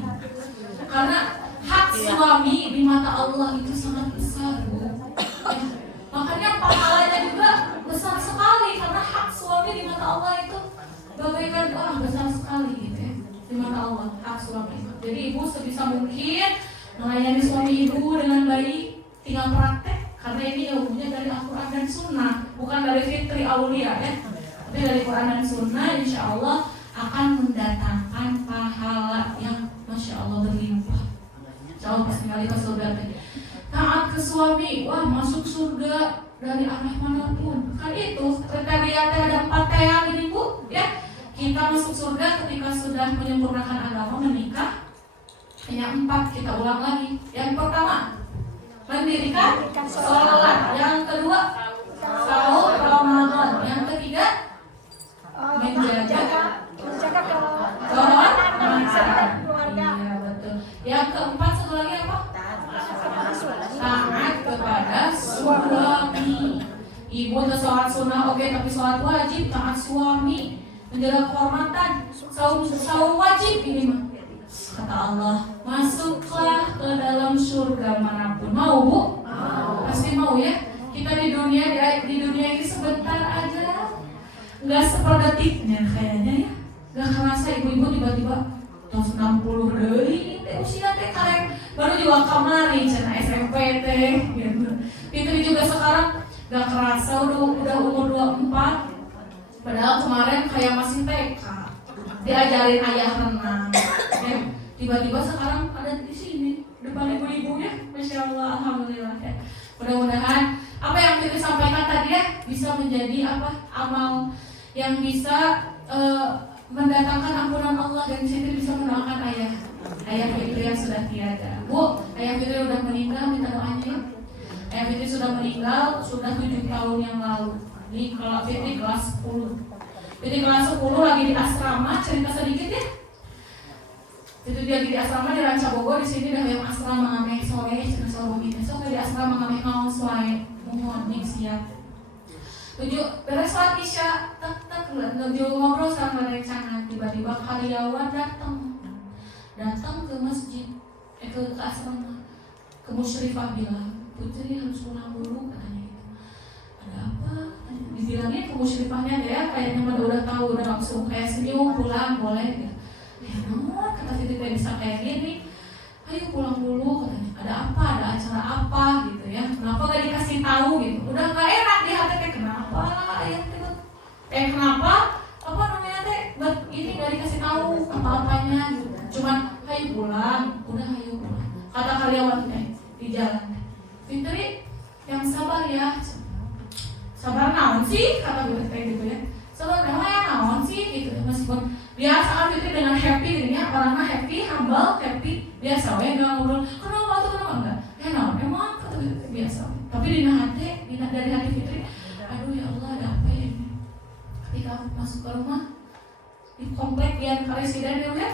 Karena hak suami di mata Allah itu sangat besar Bu. Makanya pahalanya juga besar sekali karena hak suami di mata Allah itu bagaikan besar sekali gitu ya. Di mata Allah hak suami. Jadi ibu sebisa mungkin melayani suami ibu dengan baik, tinggal praktek karena ini ilmunya dari Al-Quran dan Sunnah, bukan dari Fitri Aulia ya, tapi dari Quran dan Sunnah. Insya Allah akan mendatangkan pahala yang Masya Allah berlimpah. Insya Allah pasti kali ke surga. Taat ke suami, wah masuk surga dari arah manapun. Kan itu kriterianya ada 4 yang ini Bu ya. Kita masuk surga ketika sudah menyempurnakan agama, menikah. Yang 4 kita ulang lagi. Yang pertama, mendirikan sholat. Yang kedua, sahur Ramadan. Yang ketiga, menjaga kehormatan. Iya betul. Yang keempat satu lagi apa? Taat kepada suami. ibu teu sholat sunnah oke tapi sholat wajib, taat suami, menjaga kehormatan, saum wajib ini mah. Kata Allah, masuklah ke dalam surga manapun. Mau bu? Pasti mau ya. Kita di dunia ini sebentar aja, nggak seperdetiknya kayaknya ya. Nggak kerasa ibu-ibu tiba-tiba tahun 60 deui usia teh karek baru juga kamari cenah SMP teh gitu. Fitri juga sekarang nggak kerasa udah umur 24. Padahal kemarin kayak masih TK, diajarin ayah renang. Ya. Tiba-tiba sekarang ada di sini depan ibu-ibu ya, masya Allah, alhamdulillah ya. Mudah-mudahan apa yang Fitri sampaikan tadi ya bisa menjadi amal yang bisa mendatangkan ampunan Allah dan Fitri bisa mendoakan ayah Fitri yang sudah tiada. Bu, ayah Fitri sudah meninggal, minta doanya ya. Ayah Fitri sudah meninggal sudah 7 tahun yang lalu. Fitri kelas 10. Fitri kelas 10 lagi di asrama, cerita sedikit ya. Itu dia di asrama di Ranca Bogor, di sini dah yang asrama ngameh sore, cenah sore gitu. Sok di asrama ngameh naon soe, mohon nih siap. Tujuh beres sholat isya, tak ngobrol sama rencangan. Tiba-tiba karyawan datang ke masjid, ke asrama, ke musyrifah bilang, Putri harus pulang dulu katanya gitu. Ada apa? Dibilangnya ke musyrifahnya ya, kayaknya udah tahu, udah langsung kayak senyum pulang boleh gitu. Ya namun kata Titi bisa kayak gini, ayo pulang dulu katanya. Ada apa? Ada acara apa gitu ya? Kenapa gak dikasih tahu gitu? Udah gak enak di hati teh kenapa? Ya kenapa? Apa namanya teh? Ini gak dikasih tahu apa-apanya gitu. Cuman ayo pulang, udah ayo pulang. Kata karyawan di jalan, Fitri yang sabar ya. Sabar naon sih? Kata gue kayak gitu ya. Sabar naon sih gitu. Meskipun biasa kan Fitri dengan happy dirinya, orangnya happy, humble, happy, biasa we enggak ngobrol kenapa enggak emang kata Fitri biasa. Tapi dari hati Fitri, aduh ya Allah ada apa ya ini. Ketika masuk ke rumah di komplek yang Karesida dulu ya,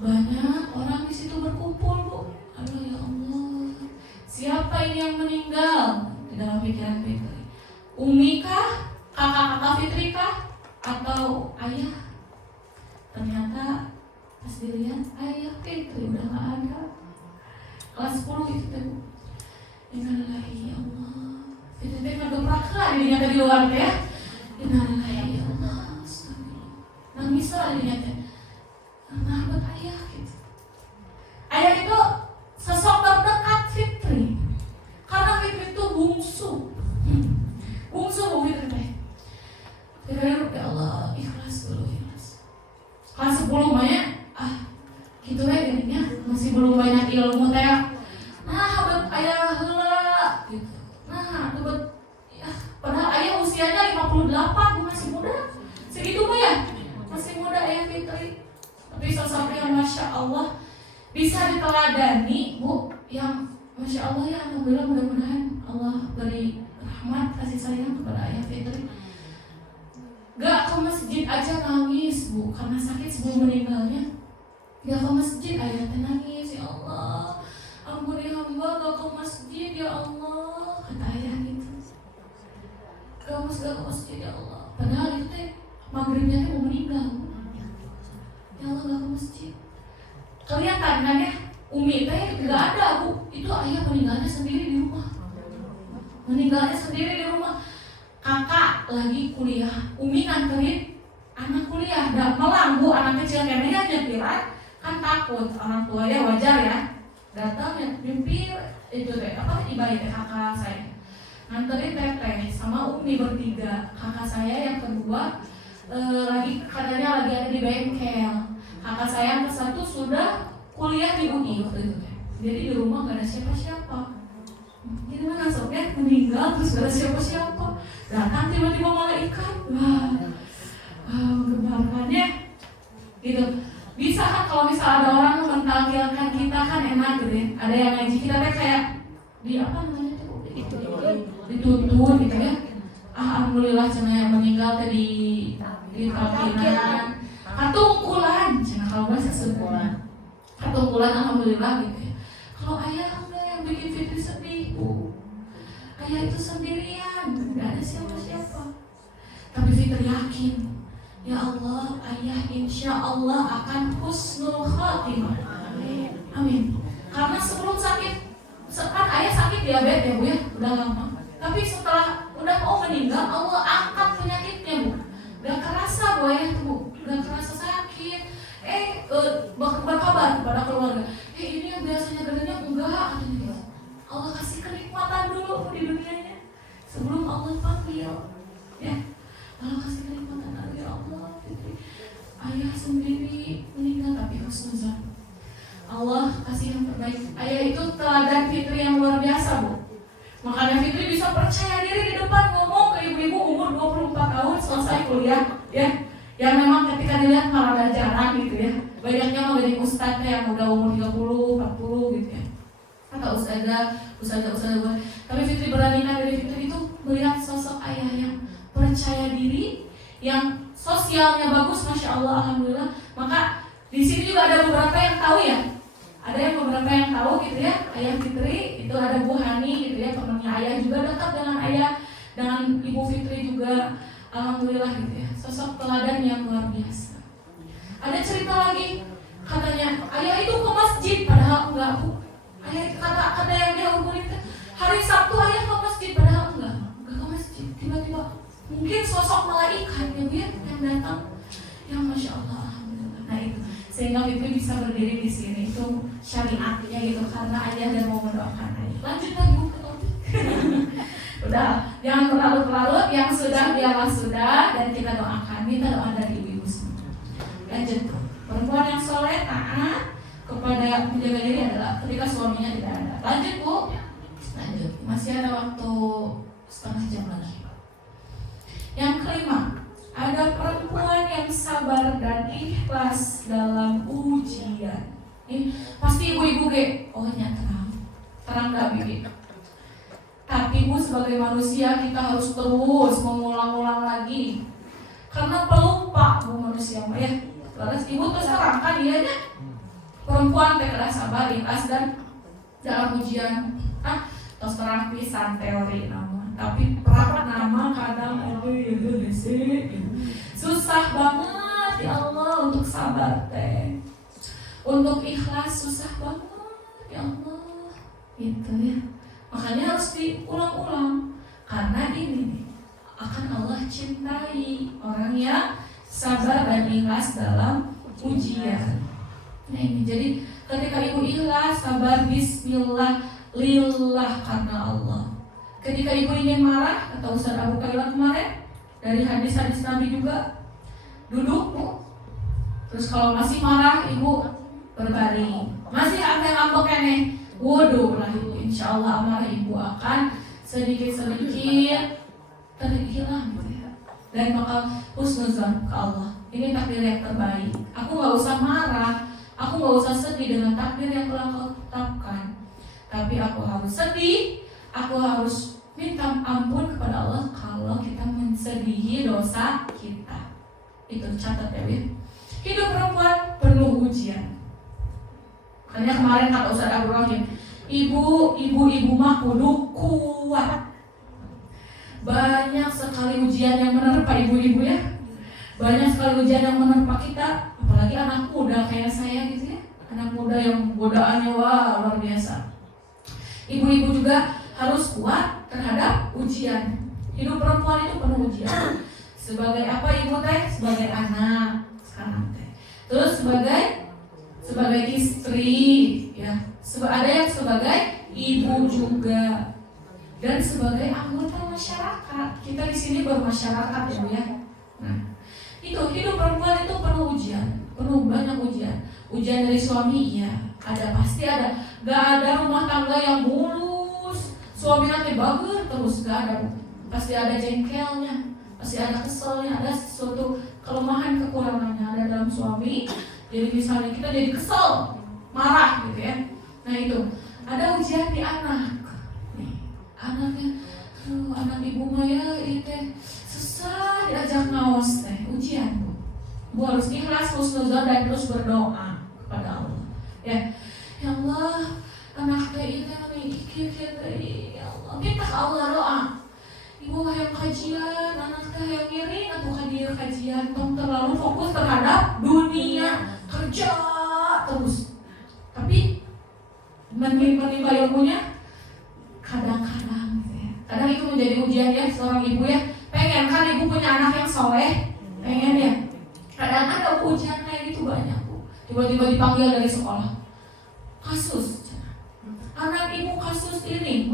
banyak orang di situ berkumpul bu. Aduh ya Allah, siapa ini yang meninggal? Di dalam pikiran Fitri, Umi kah, kakak Fitri kah, atau ayah? Ternyata pas dilihat ayah Fitri udah gak ada. Kelas 10 itu tuh. Innalillahi ya Allah. Fitri teh ngedobrakan dirinya tadi luar ya. Innalillahi ya Allah. Astagfirullah. Nangis lah dirinya teh. Nah buat ayah gitu. Ayah itu sosok terdekat Fitri. Karena Fitri itu bungsu. Bungsu Fitri teh. Fitri ya Allah ikhlas dulu ikhlas. Kelas 10 banyak gitu ya dirinya masih belum banyak ilmu teh. Nah buat ayah heula gitu. Nah buat ya, padahal ayah usianya 58 masih muda. Segitu mah ya masih muda ayah Fitri. Tapi sosok yang masya Allah bisa diteladani bu, yang masya Allah ya. Alhamdulillah mudah-mudahan Allah beri rahmat kasih sayang kepada ayah Fitri. Gak ke masjid aja nangis bu, karena sakit sebelum meninggalnya. Gak ke masjid ayah nangis, ya Allah ampuni hamba gak ke masjid ya Allah, kata ayah gitu. Gak ke masjid ya Allah. Padahal itu teh maghribnya teh mau meninggal. Ya Allah gak ke masjid. Kelihatan kan ya, Umi teh gak ada bu. Itu ayah meninggalnya sendiri di rumah. Kakak lagi kuliah, Umi nganterin anak kuliah, melang bu, anak kecil kayaknya nyetiran, kan takut orang tua ya wajar ya, datang nyempir itu teh ibadah kakak saya, nganterin teteh sama Umi bertiga, kakak saya yang kedua katanya lagi ada di bengkel, kakak saya yang ke-1 sudah kuliah di UI waktu itu teh, jadi di rumah gak ada siapa-siapa. Ini mana sopnya meninggal terus gak ada siapa-siapa. Datang tiba-tiba malaikat. Wah, gebarkannya gitu. Bisa kan kalau misalnya ada orang mentalkan kita kan enak gitu ya. Ada yang ngaji kita teh kayak di apa namanya tuh? Dituntun gitu ya. Alhamdulillah cenah yang meninggal teh di talkinan. Katungkulan cenah kalau bahasa Sunda. Katungkulan alhamdulillah gitu ya. Kalau ayah yang bikin Fitri sedih, ayah itu sendirian, gak ada siapa-siapa. Tapi Fitri yakin, ya Allah, ayah insya Allah akan husnul khatimah. Amin. Karena sebelum sakit, kan ayah sakit diabetes ya Bu ya, udah lama. Tapi setelah udah mau meninggal, Allah angkat penyakitnya Bu. Gak kerasa Bu ayah Bu, gak kerasa sakit. Berkabar kepada keluarga, ini yang biasanya gedenya enggak, katanya. Allah kasih kenikmatan dulu di dunianya sebelum Allah panggil, ya. Allah kasih kenikmatan dulu, ya Allah. Ayah sendiri meninggal tapi husnuzan. Allah kasih yang terbaik. Ayah itu teladan Fitri yang luar biasa Bu. Makanya Fitri bisa percaya diri di depan ngomong ke ibu-ibu umur 24 tahun selesai kuliah, ya. Yang memang ketika dilihat malah ada jarang gitu ya. Banyaknya mau jadi ustadz yang udah umur 30, 40 gitu ya. Atau ustazah. Tapi Fitri beranikan dari Fitri itu melihat sosok ayah yang percaya diri, yang sosialnya bagus, masya Allah, alhamdulillah. Maka di sini juga ada beberapa yang tahu ya. Ada yang beberapa yang tahu gitu ya. Ayah Fitri itu ada Bu Hani gitu ya, temannya ayah juga dekat dengan ayah, dengan Ibu Fitri juga, alhamdulillah gitu ya. Sosok teladan yang luar biasa. Ada cerita lagi, katanya ayah itu ke masjid padahal enggak Bu. Ayah kata yang dia hubungin hari Sabtu ayah ke masjid padahal enggak ke masjid. Tiba-tiba mungkin sosok malaikat ya Bu ya, yang datang, yang masya Allah, alhamdulillah. Nah itu sehingga Fitri bisa berdiri di sini itu syariatnya gitu, karena ayah dan mau mendoakan ayah. Lanjut lagi Bu ke topik. Udah, jangan terlalu yang sudah biarlah sudah, dan kita doakan, minta doa dari ibu-ibu semua. Lanjut, perempuan yang soleh taat kepada menjaga diri adalah ketika suaminya tidak ada. Lanjut Bu, lanjut, masih ada waktu setengah jam lagi. Yang kelima, ada perempuan yang sabar dan ikhlas dalam ujian. Ini pasti ibu-ibu oh nyata terang gak bibi. Tapi Bu sebagai manusia kita harus terus mengulang-ulang lagi. Karena pelupa Bu manusia ya. Terus ibu terus terang kan dianya perempuan teh keras sabar, ikhlas dan dalam ujian. Terus terang pisan teori nama. Tapi praktek nama kadang susah banget ya Allah untuk sabar teh. Untuk ikhlas susah banget ya Allah. Gitu ya. Makanya harus diulang-ulang, karena ini akan Allah cintai orang yang sabar dan ikhlas dalam ujian. Nah ini jadi ketika ibu ikhlas, sabar, bismillah, lillah karena Allah. Ketika ibu ingin marah, atau Ustaz Abu Kailan kemarin dari hadis-hadis Nabi juga, duduk Bu. Terus kalau masih marah ibu berbaring. Masih ada yang ngambek nih, wudu lah ibu. Insya Allah amarah ibu akan sedikit-sedikit terhilang gitu ya. Dan bakal husnuzan ke Allah. Ini takdir yang terbaik. Aku gak usah marah, aku gak usah sedih dengan takdir yang telah kau tetapkan. Tapi aku harus sedih, aku harus minta ampun kepada Allah kalau kita mensedihi dosa kita. Itu catat ya Bu. Hidup perempuan penuh ujian. Makanya kemarin kata Ustaz Abu Rahim, ibu mah kudu kuat. Banyak sekali ujian yang menerpa ibu-ibu ya. Banyak sekali ujian yang menerpa kita, apalagi anak muda kayak saya gitu ya. Anak muda yang godaannya wah luar biasa. Ibu-ibu juga harus kuat terhadap ujian. Hidup perempuan itu penuh ujian. Sebagai apa ibu teh? Sebagai anak sekarang teh. Terus sebagai istri ya. Ada yang sebagai ibu juga, dan sebagai anggota masyarakat. Kita di sini bermasyarakat ya Bu ya. Nah, itu hidup perempuan itu penuh ujian, penuh banyak ujian. Ujian dari suami iya, pasti ada. Gak ada rumah tangga yang mulus, suami nanti bager terus, gak ada. Pasti ada jengkelnya, pasti ada keselnya, ada sesuatu kelemahan kekurangannya ada dalam suami. Jadi misalnya kita jadi kesel, marah gitu ya. Nah itu ada ujian di anak. Nih, anaknya, anak ibu Maya itu susah diajak ngaos teh, ujian Bu. Bu harus ikhlas, husnuzon dan terus berdoa kepada Allah. Ya Allah, anak teh ini ya Allah, minta ke Allah doa. Ibu hayang kajian, anak teh hayang ngiring atuh ka dieu kajian, tong terlalu fokus terhadap dunia, kerja terus. Tapi menimba ilmunya kadang-kadang gitu ya. Kadang itu menjadi ujian ya seorang ibu ya. Pengen kan ibu punya anak yang soleh, pengen ya. Kadang ada ujian kayak gitu banyak Bu. Tiba-tiba dipanggil dari sekolah. Kasus anak ibu kasus ini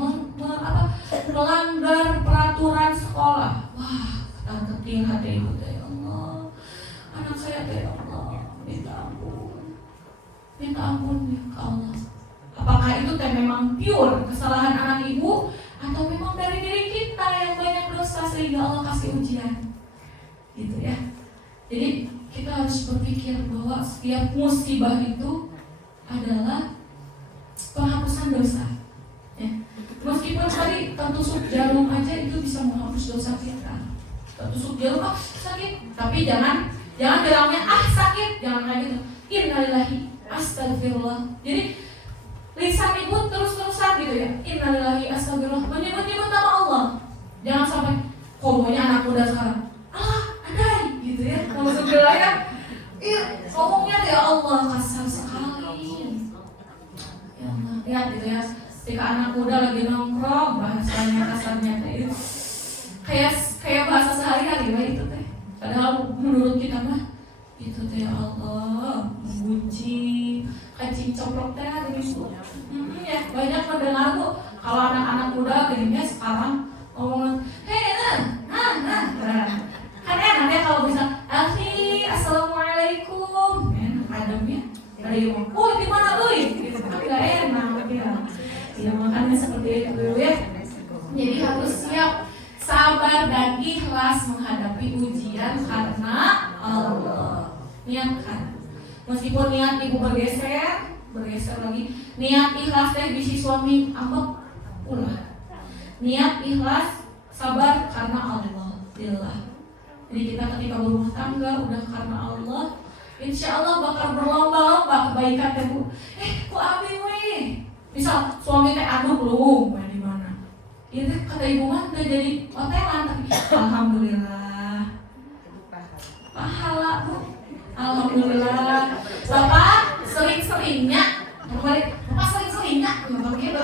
melanggar peraturan sekolah. Wah, ketir hati ibu teh, ya Allah, anak saya teh, ya Allah, minta ampun ya ke Allah. Apakah itu teh memang pure kesalahan anak ibu atau memang dari diri kita yang banyak dosa sehingga Allah kasih ujian, gitu ya. Jadi kita harus berpikir bahwa setiap musibah itu adalah penghapusan dosa ya. Meskipun tadi tertusuk jarum aja itu bisa menghapus dosa kita. Tertusuk jarum sakit, tapi jangan bilangnya sakit, jangan kayak gitu. Innalillahi astagfirullah. Jadi lisan ibu terus-terusan gitu ya. Innalillahi astagfirullah, menyebut-nyebut nama Allah. Jangan sampai komonya anak muda sekarang andai gitu ya. Alhamdulillah ya. Ngomongnya ya Allah kasar sekali. Lihat gitu ya, ketika anak muda lagi nongkrong bahasanya kasarnya teh itu kayak bahasa sehari-hari lah itu teh. Padahal menurut kita mah itu teh Allah membenci kacing coprok teh gitu. Ya banyak mendengar tuh kalau anak-anak muda gini ya sekarang ngomong kan enak ya kalau bisa assalamualaikum enak ademnya ada yang ngomong di mana tuh gitu kan nggak enak ya makanya seperti itu ya. Jadi harus siap, sabar dan ikhlas menghadapi ujian karena Allah. Niatkan, meskipun niat ibu bergeser lagi, niat ikhlas teh bisi suami ambek ulah. Niat ikhlas, sabar karena Allah, lillah. Jadi kita ketika berumah tangga udah karena Allah, insya Allah bakal berlomba-lomba kebaikan teh Bu. Kok abi weh? Misal suami teh aduh belum di mana? Itu kata ibu mah udah jadi hotelan tapi alhamdulillah. Pahala Bu. Alhamdulillah. Bapak sering-seringnya Bapak sering-seringnya gitu.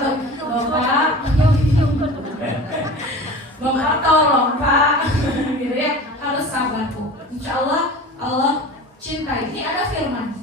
Bapak tolong Pak. Gitu ya. Harus sabar Bu. Insya Allah Allah cinta. Ini ada firman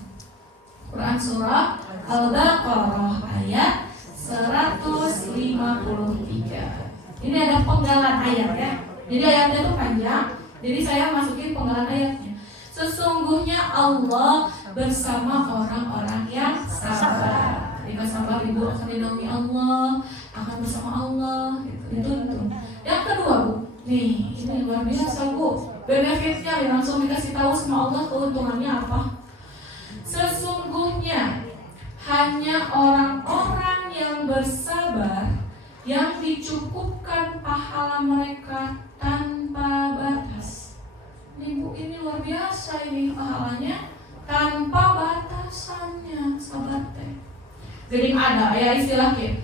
Quran surah Al-Baqarah ayat 153. Ini ada penggalan ayat ya. Jadi ayatnya itu panjang. Jadi saya masukin penggalan ayatnya. Sesungguhnya Allah bersama orang-orang yang sabar. Jika sabar ibu akan dinaungi Allah, akan bersama Allah. Itu. Yang kedua Bu, nih ini luar biasa Bu. Benefitnya langsung dikasih tahu sama Allah keuntungannya apa. Sesungguhnya hanya orang-orang yang bersabar yang dicukupkan pahala mereka tanpa batas. Nih Bu, ini luar biasa ini pahalanya tanpa batasannya sabar teh. Jadi ada ya istilah gitu.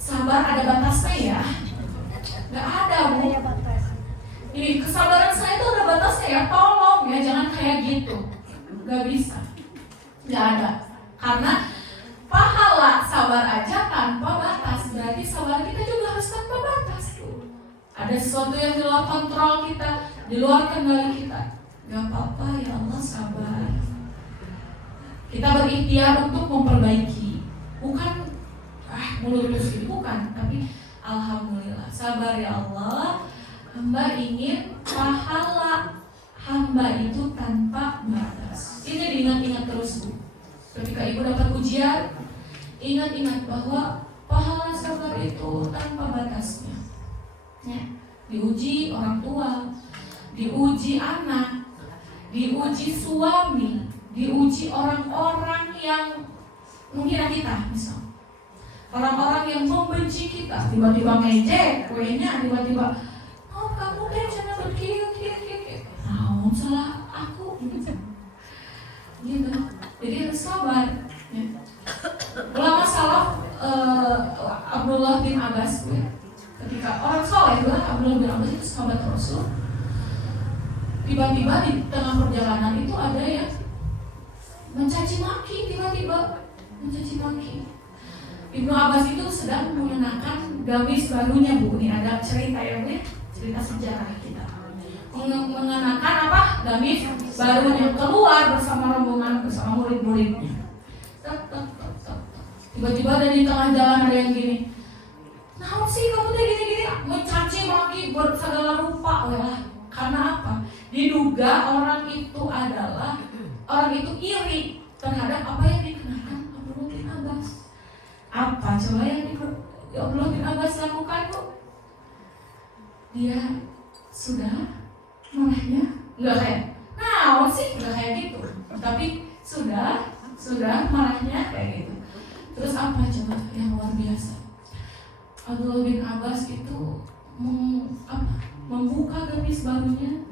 Sabar ada batasnya ya? Gak ada Bu. Ini kesabaran saya itu ada batasnya ya, tolong ya jangan kayak gitu. Gak bisa. Gak ada. Karena pahala sabar aja tanpa batas, berarti sabar kita juga harus tanpa batas tuh. Ada sesuatu yang di luar kontrol kita, di luar kendali kita. Gak apa-apa ya Allah sabar. Kita berikhtiar untuk memperbaiki, bukan mulus bukan, tapi alhamdulillah sabar ya Allah. Hamba ingin pahala hamba itu tanpa batas. Ini diingat-ingat terus Bu. Ketika ibu dapat ujian, ingat-ingat bahwa pahala sabar itu tanpa batasnya. Ya, diuji orang tua, diuji anak, diuji suami, diuji orang-orang yang menghina kita, misal orang-orang yang membenci kita, tiba-tiba ngejek, kuenya tiba-tiba, oh kamu teh jangan begini, salah aku, gitu. Jadi harus sabar. Ya. Ulama salaf Abdullah bin Abbas ketika orang soleh Abdullah bin Abbas itu sahabat Rasul, tiba-tiba di tengah perjalanan itu ada yang mencaci maki, tiba-tiba mencaci maki. Ibnu Abbas itu sedang mengenakan gamis barunya Bu. Ini ada cerita ya Bu, cerita sejarah kita. Mengenakan apa? Gamis barunya, keluar bersama rombongan, bersama murid-muridnya. Tiba-tiba ada di tengah jalan ada yang gini, nah sih kamu tuh gini-gini mencaci maki bersegala rupa lah. Karena apa? Diduga orang itu iri terhadap apa yang dikenakan Abdullah bin Abbas. Apa coba yang Abdullah bin Abbas lakukan Bu? Dia sudah marahnya nggak kayak, nah sih nggak kayak gitu, tapi sudah marahnya kayak gitu. Terus apa coba yang luar biasa? Abdullah bin Abbas itu membuka gamis barunya,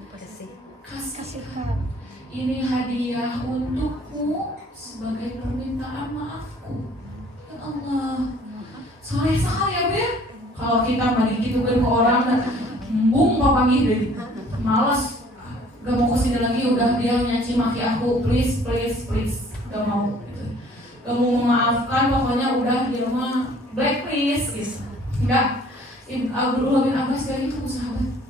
kasihkan. Ini hadiah untukmu sebagai permintaan maafku. Ya Allah, soleh sekali ya Bu. Kalau kita bagi gitu ke orang, bung papanggih deh, malas, gak mau kesini lagi, udah dia nyaci maki aku, please, gak mau. Gak mau memaafkan, pokoknya udah di rumah blacklist gitu. Enggak, Abdullah bin Abbas dari itu sahabat.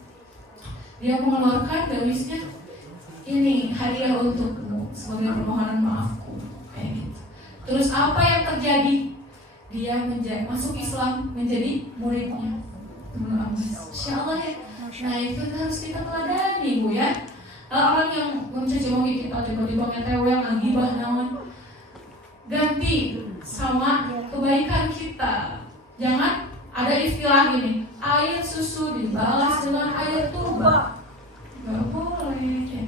Dia mengeluarkan gawisnya, ini hadiah untukmu sebagai permohonan maafku, kayak gitu. Terus apa yang terjadi? Dia masuk Islam, menjadi muridnya Ibnu Abbas. Insyaallah ya. Nah itu harus kita teladani Bu ya. Orang yang mencaci maki kita tiba-tiba ngetewe yang gibah naon, ganti sama kebaikan kita. Jangan ada istilah gini, air susu dibalas dengan air turba. Gak boleh ya.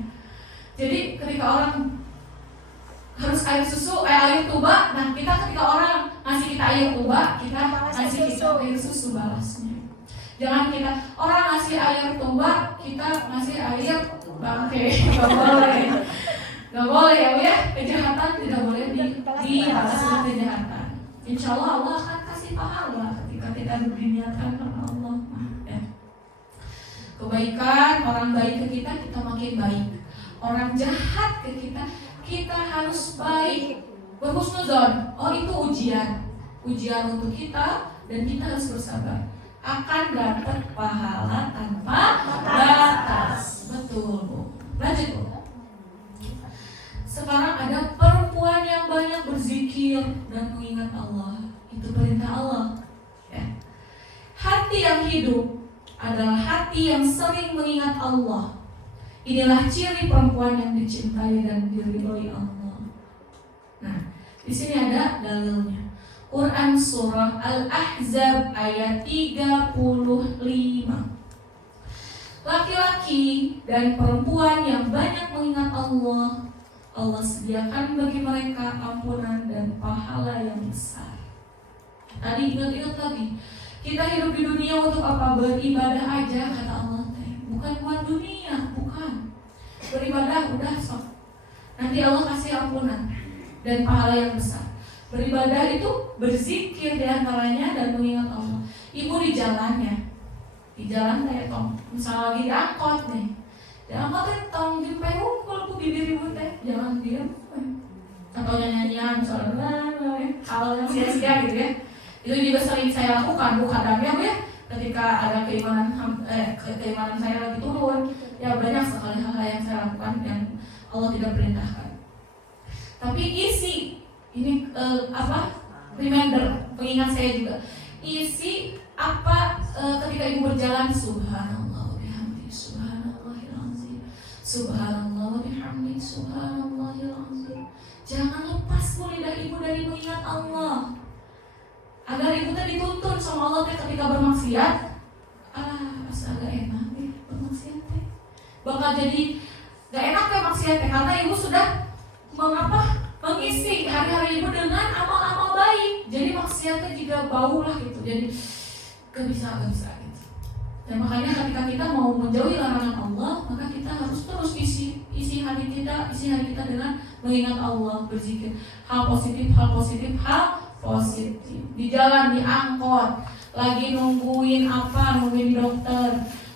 Jadi ketika orang harus air susu, air tuba, nah kita ketika orang ngasih kita air tuba, kita ngasih kita air susu balasnya. Jangan kita orang ngasih air tuba, kita ngasih air bangke. Gak boleh ya Bu ya. Kejahatan tidak boleh dibalas dengan kejahatan. Insya Allah akan kasih pahala ketika kita diniatkan karena Allah. Ya. Kebaikan orang baik ke kita makin baik. Orang jahat ke kita harus baik, berhusnuzon. Oh itu ujian untuk kita dan kita harus bersabar. Akan dapat pahala tanpa batas. Betul Bu. Lanjut Bu. Sekarang ada perempuan yang banyak berzikir dan mengingat Allah. Itu perintah Allah. Ya. Hati yang hidup adalah hati yang sering mengingat Allah. Inilah ciri perempuan yang dicintai dan diridhoi Allah. Nah, di sini ada dalilnya. Quran surah Al-Ahzab ayat 35. Laki-laki dan perempuan yang banyak mengingat Allah, Allah sediakan bagi mereka ampunan dan pahala yang besar. Tadi ingat-ingat lagi, kita hidup di dunia untuk apa? Beribadah aja kata Allah. Bukan buat dunia, bukan. Beribadah udah sok. Nanti Allah kasih ampunan dan pahala yang besar. Beribadah itu berzikir diantaranya dan mengingat Allah. Ibu di jalan kayak tong, misalnya lagi di angkot nih. Di angkot teh tong jempe hunkul ku bibir ibu teh, jangan diam. Atau nyanyian misalnya hal yang sia-sia gitu ya. Itu juga sering saya lakukan, bukan kadangnya ya. Ketika ada keimanan saya lagi turun, ya banyak sekali hal-hal yang saya lakukan yang Allah tidak perintahkan. Tapi isi ini reminder, pengingat saya juga. Isi apa ketika ibu berjalan, subhanallah wa bihamdi, subhanallahil azim, subhanallah wa bihamdi, subhanallahil azim. Jangan lepas lidah ibu dari mengingat Allah. Agar ibu tadi dituntun sama Allah ketika bermaksiat, asa gak enak deh bermaksiat teh. Bakal jadi gak enak ya maksiat teh karena ibu sudah mengisi hari-hari ibu dengan amal-amal baik. Jadi maksiatnya juga bau lah gitu. Jadi gak bisa gitu. Dan makanya ketika kita mau menjauhi larangan Allah, maka kita harus terus isi hati kita dengan mengingat Allah, berzikir. Hal positif. Di jalan, di angkot, lagi nungguin dokter,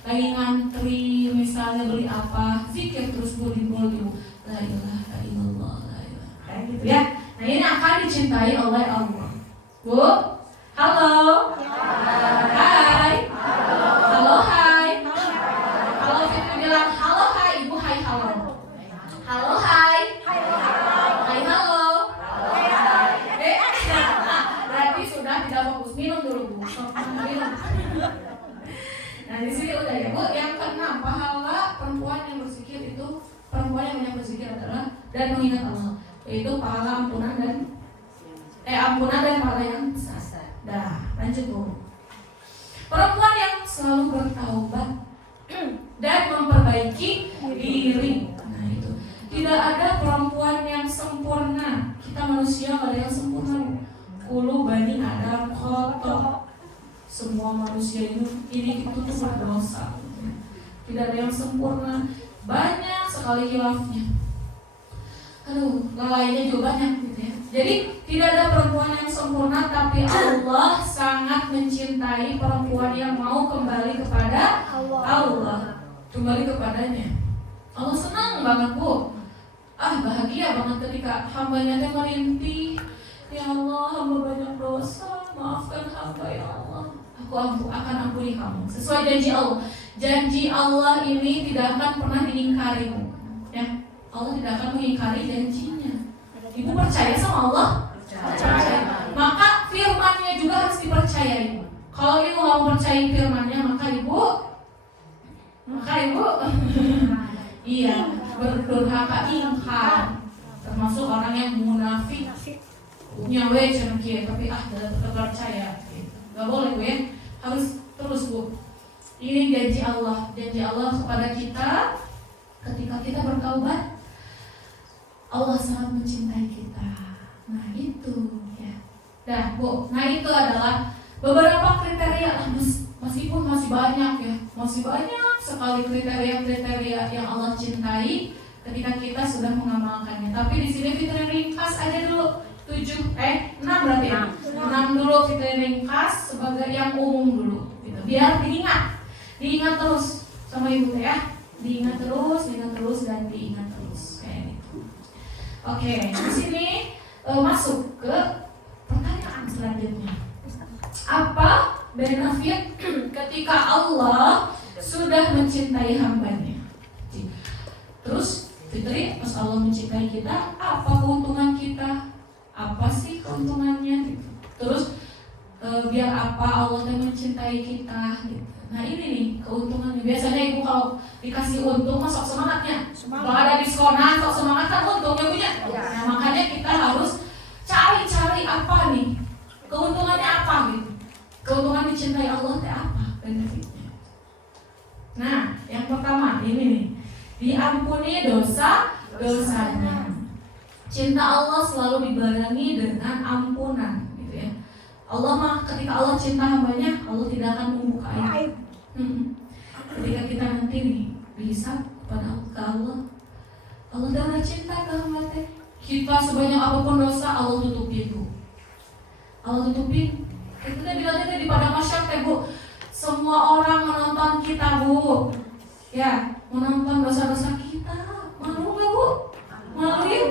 lagi ngantri misalnya beli apa, zikir terus Bu di mulut Ibu, la ilaha illallah, la ilaha, kayak gitu ya. Nah ini akan dicintai oleh Allah. Bu, halo, hai, halo hai, kalau Fitri bilang halo hai, Ibu hai halo, halo hai, hai halo, berarti sudah tidak fokus, minum dulu Bu, minum. Nah di sini udah ya Bu. Yang keenam, pahala perempuan yang berzikir itu, perempuan yang banyak berzikir adalah dan mengingat Allah, yaitu pahala ampunan dan pahala yang besar. Dah lanjut Bu. Perempuan yang selalu bertaubat dan memperbaiki diri. Nah itu, tidak ada perempuan yang sempurna. Kita manusia gak ada yang sempurna. Kulu bani Adam khotoh. Semua manusia ini itu tuh berdosa. Tidak ada yang sempurna. Banyak sekali khilafnya. Aduh, lalainya juga banyak gitu ya. Jadi tidak ada perempuan yang sempurna, tapi Allah sangat mencintai perempuan yang mau kembali kepada Allah. Kembali kepadanya. Allah senang banget Bu. Bahagia banget ketika hambanya teh merintih. Ya Allah, hamba banyak dosa, maafkan hamba ya Allah. Aku akan ampuni kamu. Sesuai janji Allah. Janji Allah ini tidak akan pernah diingkari. Ya, Allah tidak akan mengingkari janjinya. Ibu percaya sama Allah? Percaya. Maka firman-Nya juga harus dipercayai. Kalau ibu nggak mau percaya firman-Nya, maka ibu iya, berdurhaka ingkar. Termasuk orang yang munafik. Nyawe cenah tapi tetap percaya. Gak boleh Bu ya, harus terus Bu. Ini janji Allah kepada kita ketika kita bertaubat, Allah sangat mencintai kita. Nah itu ya. Dah Bu, nah itu adalah beberapa kriteria, meskipun masih banyak ya, masih banyak sekali kriteria yang Allah cintai ketika kita sudah mengamalkannya. Tapi di sini Fitri ringkas aja dulu. 6 berarti ya? 6 dulu kita ringkas sebagai yang umum dulu gitu. Biar diingat terus sama ibu ya, diingat terus dan diingat terus kayak gitu. Oke, di sini masuk ke pertanyaan selanjutnya. Apa benefit ketika Allah sudah mencintai hambanya? Terus Fitri, pas Allah mencintai kita, apa keuntungan kita? Apa sih keuntungannya gitu. Terus biar apa Allah mencintai kita gitu. Nah ini nih keuntungannya. Biasanya ibu kalau dikasih untung masuk semangatnya. Kalau ada diskonan sok semangat kan untungnya punya. Nah makanya kita harus cari apa nih keuntungannya apa gitu. Keuntungan dicintai Allah itu apa benefitnya. Nah yang pertama ini nih, diampuni dosanya. Cinta Allah selalu dibarengi dengan ampunan, gitu ya. Allah mah ketika Allah cinta hambanya, Allah tidak akan membuka aib. Ketika kita nanti nih bisa kepada Allah, Allah udah cinta ke hamba teh. Kita sebanyak apapun dosa, Allah tutupin Bu. Allah tutupin. Kita bilangnya di padang mahsyar teh Bu. Semua orang menonton kita Bu. Ya, menonton dosa-dosa kita. Malu gak Bu? Malu ya?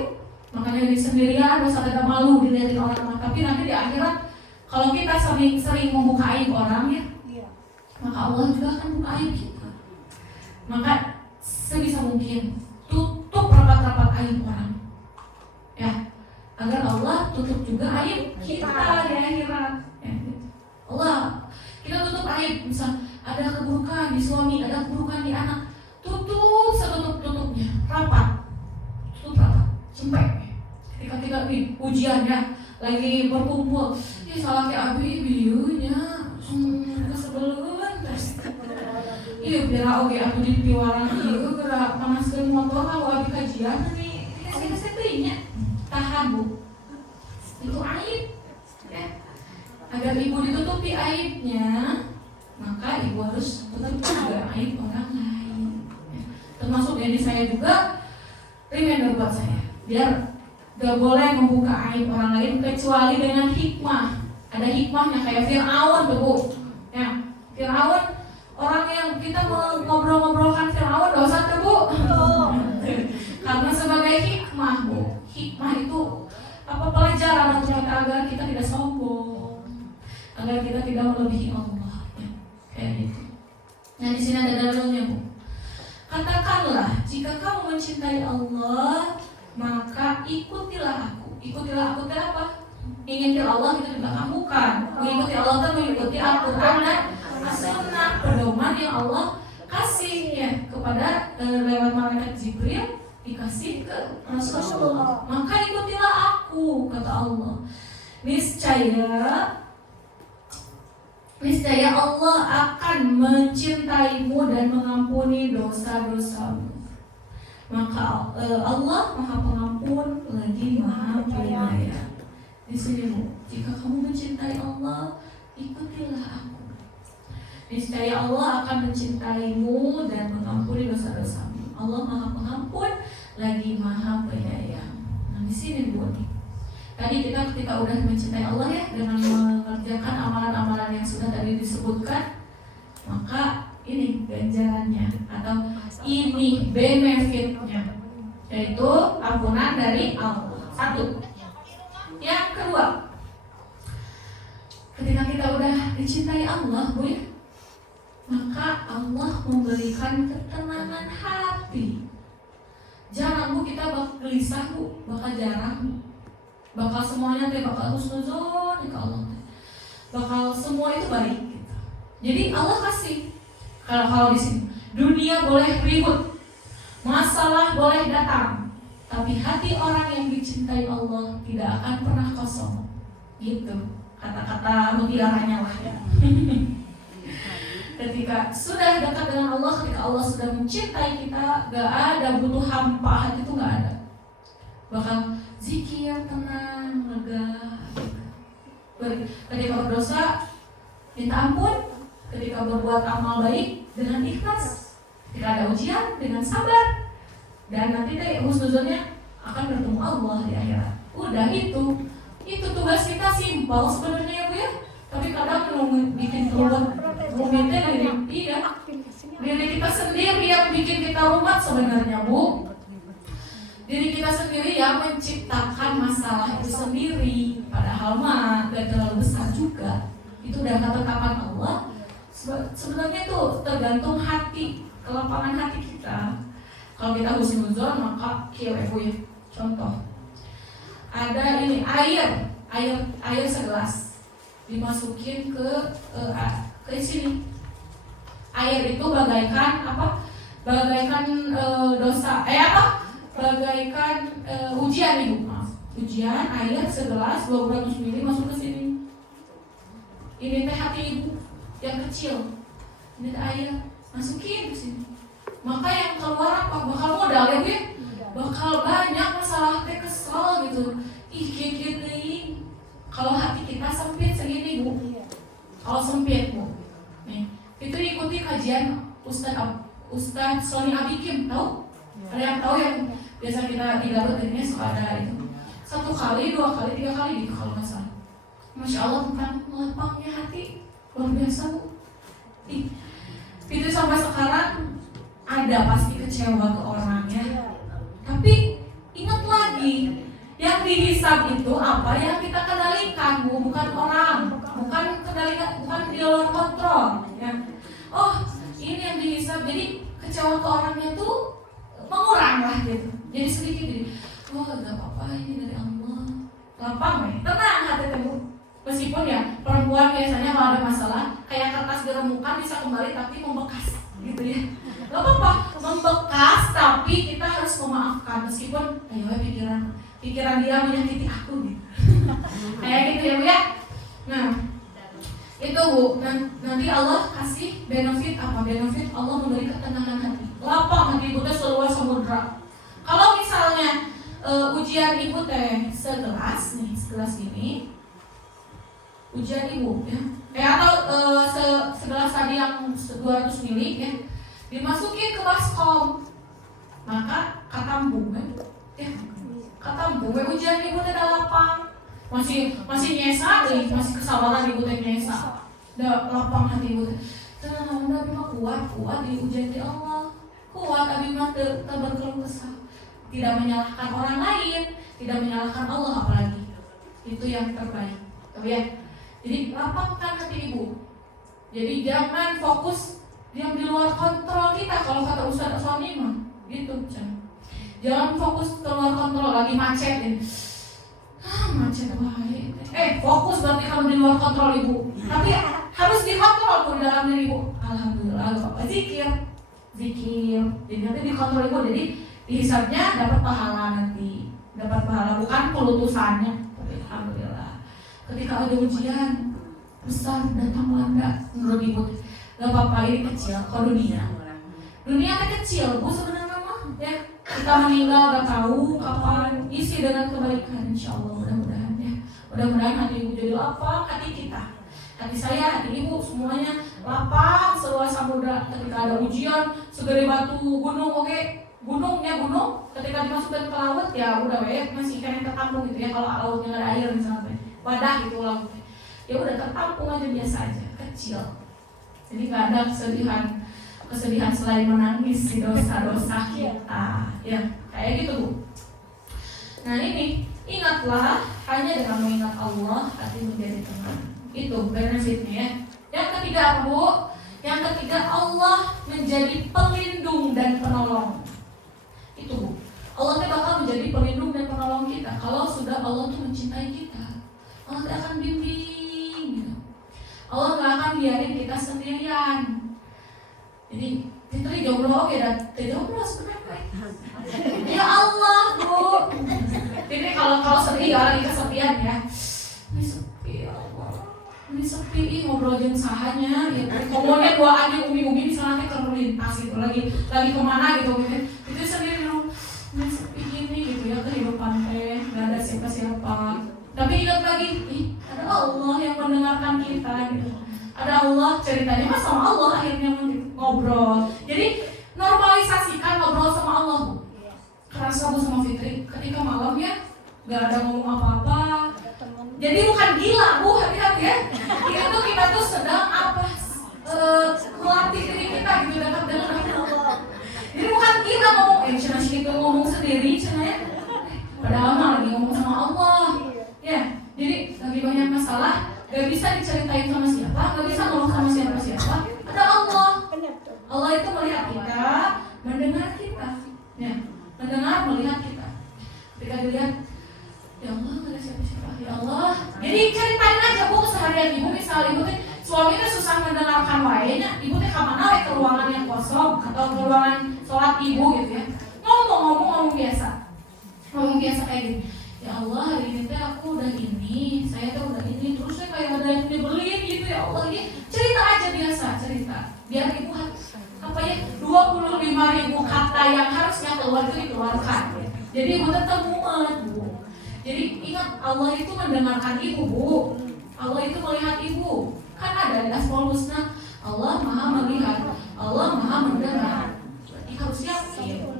Makanya di sendirian dosa tidak malu dilihatin orang. Tapi nanti di akhirat kalau kita sering membuka aib orang ya, maka Allah juga akan buka aib kita. Maka sebisa mungkin tutup rapat-rapat aib orang, ya, agar Allah tutup juga aib kita di akhirat. Ya, Allah, kita tutup aib. Misal ada keburukan di suami, ada keburukan di anak, tutup setutup-tutupnya, rapat, sampai ketika kita di ujiannya lagi berkumpul, ya salah ke abi biunya, kesebelun terus, iya biar oke aku di piwaran iya gerak panaskan motor kalau abi kajian nih, kita settingnya tahan Bu, itu aib, ya. Agar ibu ditutupi aibnya, maka ibu harus tutup juga aib orang lain, ya. Termasuk dari saya juga reminder buat saya, biar gak boleh membuka aib orang lain kecuali dengan hikmah. Ada hikmahnya kayak Fir'aun tuh Bu. Ya, Firaun orang yang kita ngobrol-ngobrolkan Firaun dosa tuh Bu. Karena sebagai hikmah Bu. Hikmah itu pelajaran untuk kita agar kita tidak sombong, agar kita tidak melebihi Allah. Ya, kayak gitu. Nah di sini ada dalilnya Bu. Katakanlah, jika kamu mencintai Allah, maka ikutilah aku. Ikutilah aku itu apa? Mengikuti Allah itu juga bukan. Mengikuti Allah itu mengikuti Al-Quran dan As-Sunnah, pedoman yang Allah kasih ya kepada lewat malaikat Jibril dikasih ke Rasulullah. Maka ikutilah aku, kata Allah. Niscaya Allah akan mencintaimu dan mengampuni dosa-dosamu. Maka Allah Maha Pengampun lagi Maha Penyayang. Di sini Bu, jika kamu mencintai Allah, ikutilah aku. Niscaya Allah akan mencintaimu dan mengampuni dosa-dosamu. Allah Maha Pengampun lagi Maha Penyayang. Nah di sini Bu, tadi kita ketika udah mencintai Allah ya, dengan mengerjakan amalan-amalan yang sudah tadi disebutkan, maka ini ganjarannya atau ini benefitnya, yaitu ampunan dari Allah. Satu. Yang kedua, ketika kita udah dicintai Allah Bu ya, maka Allah memberikan ketenangan hati. Jarang Bu kita bakal gelisah Bu, bakal jarang. Bakal semuanya bakal husnuzon ke Allah. Bakal semua itu baik gitu. Jadi Allah kasih. Kalau di sini dunia boleh ribut, masalah boleh datang, tapi hati orang yang dicintai Allah tidak akan pernah kosong. Gitu kata-kata mutiaranya lah ya. Ketika sudah dekat dengan Allah, ketika Allah sudah mencintai kita, gak ada butuh hampa, hati itu gak ada. Bahkan zikir, tenang, lega. Ketika berdosa, minta ampun. Ketika berbuat amal baik, dengan ikhlas. Ketika ada ujian, dengan sabar. Dan nanti deh husnuzonnya akan bertemu Allah di akhirat. Udah itu tugas kita simpel sebenarnya ya Bu ya. Tapi kadang bikin keluar rumitnya diri kita sendiri yang bikin kita rumit sebenarnya Bu. Diri kita sendiri yang menciptakan masalah itu sendiri. Padahal mah gak terlalu besar juga. Itu udah ketetapan Allah. Sebenarnya itu tergantung hati, kelapangan hati kita. Kalau kita husnuzon maka kieu ya. Contoh, ada ini air segelas dimasukin ke sini. Air itu bagaikan apa? Bagaikan dosa. Bagaikan ujian Ibu. Ujian air segelas 200 ml masuk ke sini. Ini teh hati Ibu yang kecil. Ini air masukin ke sini. Maka yang keluar apa? Bakal modal ya Bu ya? Bakal banyak masalah teh kesel gitu. Ih gini. Kalau hati kita sempit segini Bu. Kalau sempit Bu. Nih, itu ikuti kajian Ustaz Sony Abikim, tahu? Ada yang tahu yang biasa kita di Garut ini suka ada itu. 1 kali, 2 kali, 3 kali gitu kalau nggak salah. Masya Allah tentang lapangnya hati luar biasa Bu. Itu sampai sekarang ada pasti kecewa ke orangnya. Tapi ingat lagi, yang dihisab itu apa yang kita kendalikan Bu, bukan orang, bukan kendalikan, bukan di luar kontrol. Ya. Oh ini yang dihisab, jadi kecewa ke orangnya tuh mengurang lah gitu. Jadi sedikit jadi, oh gak apa-apa ini dari Allah. Lapang tenang hati Bu. Meskipun ya perempuan biasanya kalau ada masalah kayak kertas geremukan bisa kembali tapi membekas gitu ya. Gak apa-apa membekas tapi kita harus memaafkan meskipun ayo pikiran dia menyakiti aku gitu. Kayak gitu ya Bu ya. Nah itu Bu, nanti Allah kasih benefit apa? Benefit Allah memberi ketenangan hati. Lapang hati Ibu teh seluas samudra. Kalau misalnya ujian Ibu teh segelas ini ujian Ibu ya. Atau segelas tadi yang 200 ml ya. Dimasukin ke baskom. Maka katambung kan? Ya. Katambung ujian Ibu teh lapang. Masih nyesa nih, masih kesabaran Ibu teh nyesa. udah lapang hati ibu. Tenang, udah mah kuat diujian di Allah. Kuat abi mah teu berkeluh kesah. Tidak menyalahkan orang lain, tidak menyalahkan Allah apalagi. Itu yang terbaik. Tahu ya? Jadi lapangkan hati ibu. Jadi jangan fokus yang di luar kontrol kita. Kalau kata Ustaz Sony mah gitu. Jangan fokus keluar kontrol, lagi macet ini. Macet baik. Fokus berarti kamu di luar kontrol ibu. Tapi harus dikontrol tuh di dalam diri ibu. Alhamdulillah, zikir. Jadi nanti dikontrol ibu. Jadi dihisabnya dapat pahala nanti. Dapat pahala bukan pelutusannya. Tapi alhamdulillah. Ketika ada ujian besar datang melanda, menurut ibu, gak apa-apa ini kecil. Kalau dunia kan kecil bu sebenarnya mah ya. Kita meninggal gak tahu kapan. Isi dengan kebaikan insyaallah, mudah-mudahan ya. Mudah-mudahan hati ibu jadi lapang, hati kita, hati saya, hati ibu semuanya lapang seluas samudra. Ketika ada ujian segede batu gunung, oke, gunungnya gunung. Ketika dimasukkan ke laut ya udah masih kena tertampung gitu ya. Kalau lautnya nggak ada air misalnya, wadah gitu lautnya, ya udah tertampung aja biasa aja, kecil. Jadi nggak ada kesedihan selain menangis di dosa-dosa kita, ya kayak gitu bu. Nah ini ingatlah, hanya dengan mengingat Allah hati menjadi tenang. Itu benefitnya ya. Yang ketiga apa bu? Yang ketiga Allah menjadi pelindung dan penolong. Itu bu. Allah itu bakal menjadi pelindung dan penolong kita. Kalau sudah Allah tuh mencintai kita, Allah tidak akan bimbing gitu. Allah gak akan biarin kita sendirian. Jadi Fitri jomblo oke dan jomblo sebenarnya. Ya Allah bu. Jadi kalau sedih ya lagi kesepian ya. Ini sepi ya Allah. Ini sepi ngobrol jeung sahanya. Ya ngomongnya dua aja umi misalnya ke lintas gitu lagi kemana gitu. Itu sendiri dulu. Ini sepi gini gitu ya kehidupan teh. Gak ada siapa-siapa. Tapi ingat lagi, ada Allah yang mendengarkan kita gitu. Ada Allah, ceritanya mah sama Allah akhirnya ngobrol. Jadi normalisasikan ngobrol sama Allah bu. Kerasa bu sama Fitri ketika malam ya gak ada ngomong apa-apa. Jadi bukan gila bu, hati-hati ya. Itu kita tuh sedang melatih diri kita gitu dekat dengan Allah. Jadi bukan kita ngomong cina itu ngomong sendiri cina ya. Padahal mah lagi ngomong sama Allah. Ya, jadi lagi banyak masalah. Gak bisa diceritain sama siapa, gak bisa ngomong sama siapa-siapa. Ada Allah. Allah itu melihat kita, mendengar kita, ya, mendengar, melihat kita. Ketika dilihat, ya Allah gak ada siapa-siapa, ya Allah. Jadi ceritain aja bu seharian ibu, misalnya ibu suaminya susah mendengarkan wayanya, ibu teh kemana ke ruangan yang kosong atau ke ruangan sholat ibu gitu ya. Ngomong biasa kayak gini. Ya Allah hari ini teh aku udah ini, saya tuh udah ini, terus saya kayak ada yang dibeliin gitu ya Allah ini. Cerita aja biasa, cerita. Biar ibu 25.000 kata yang harusnya keluar itu dikeluarkan. Jadi ibu tetap muat bu. Jadi ingat Allah itu mendengarkan ibu bu. Allah itu melihat ibu. Kan ada di Asmaul Husna, Allah maha melihat, Allah maha mendengar. Berarti harus yakin.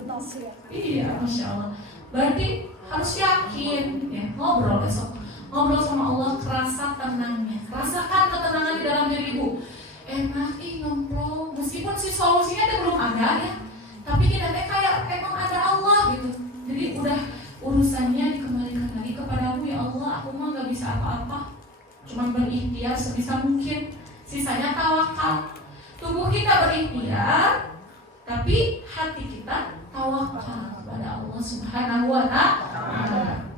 Iya, Masya Allah. Berarti harus yakin ya, ngobrol besok. Ngobrol sama Allah, kerasa tenangnya. Rasakan ketenangan di dalam diri ibu. Enak ngobrol. Meskipun si solusinya itu belum ada ya, tapi kita kayak emang ada Allah gitu. Jadi udah urusannya dikembalikan lagi kepadamu ya Allah. Aku mah gak bisa apa-apa, cuma berikhtiar sebisa mungkin. Sisanya tawakal. Tubuh kita berikhtiar, tapi hati kita tawakal kepada Allah Subhanahu wa Ta'ala.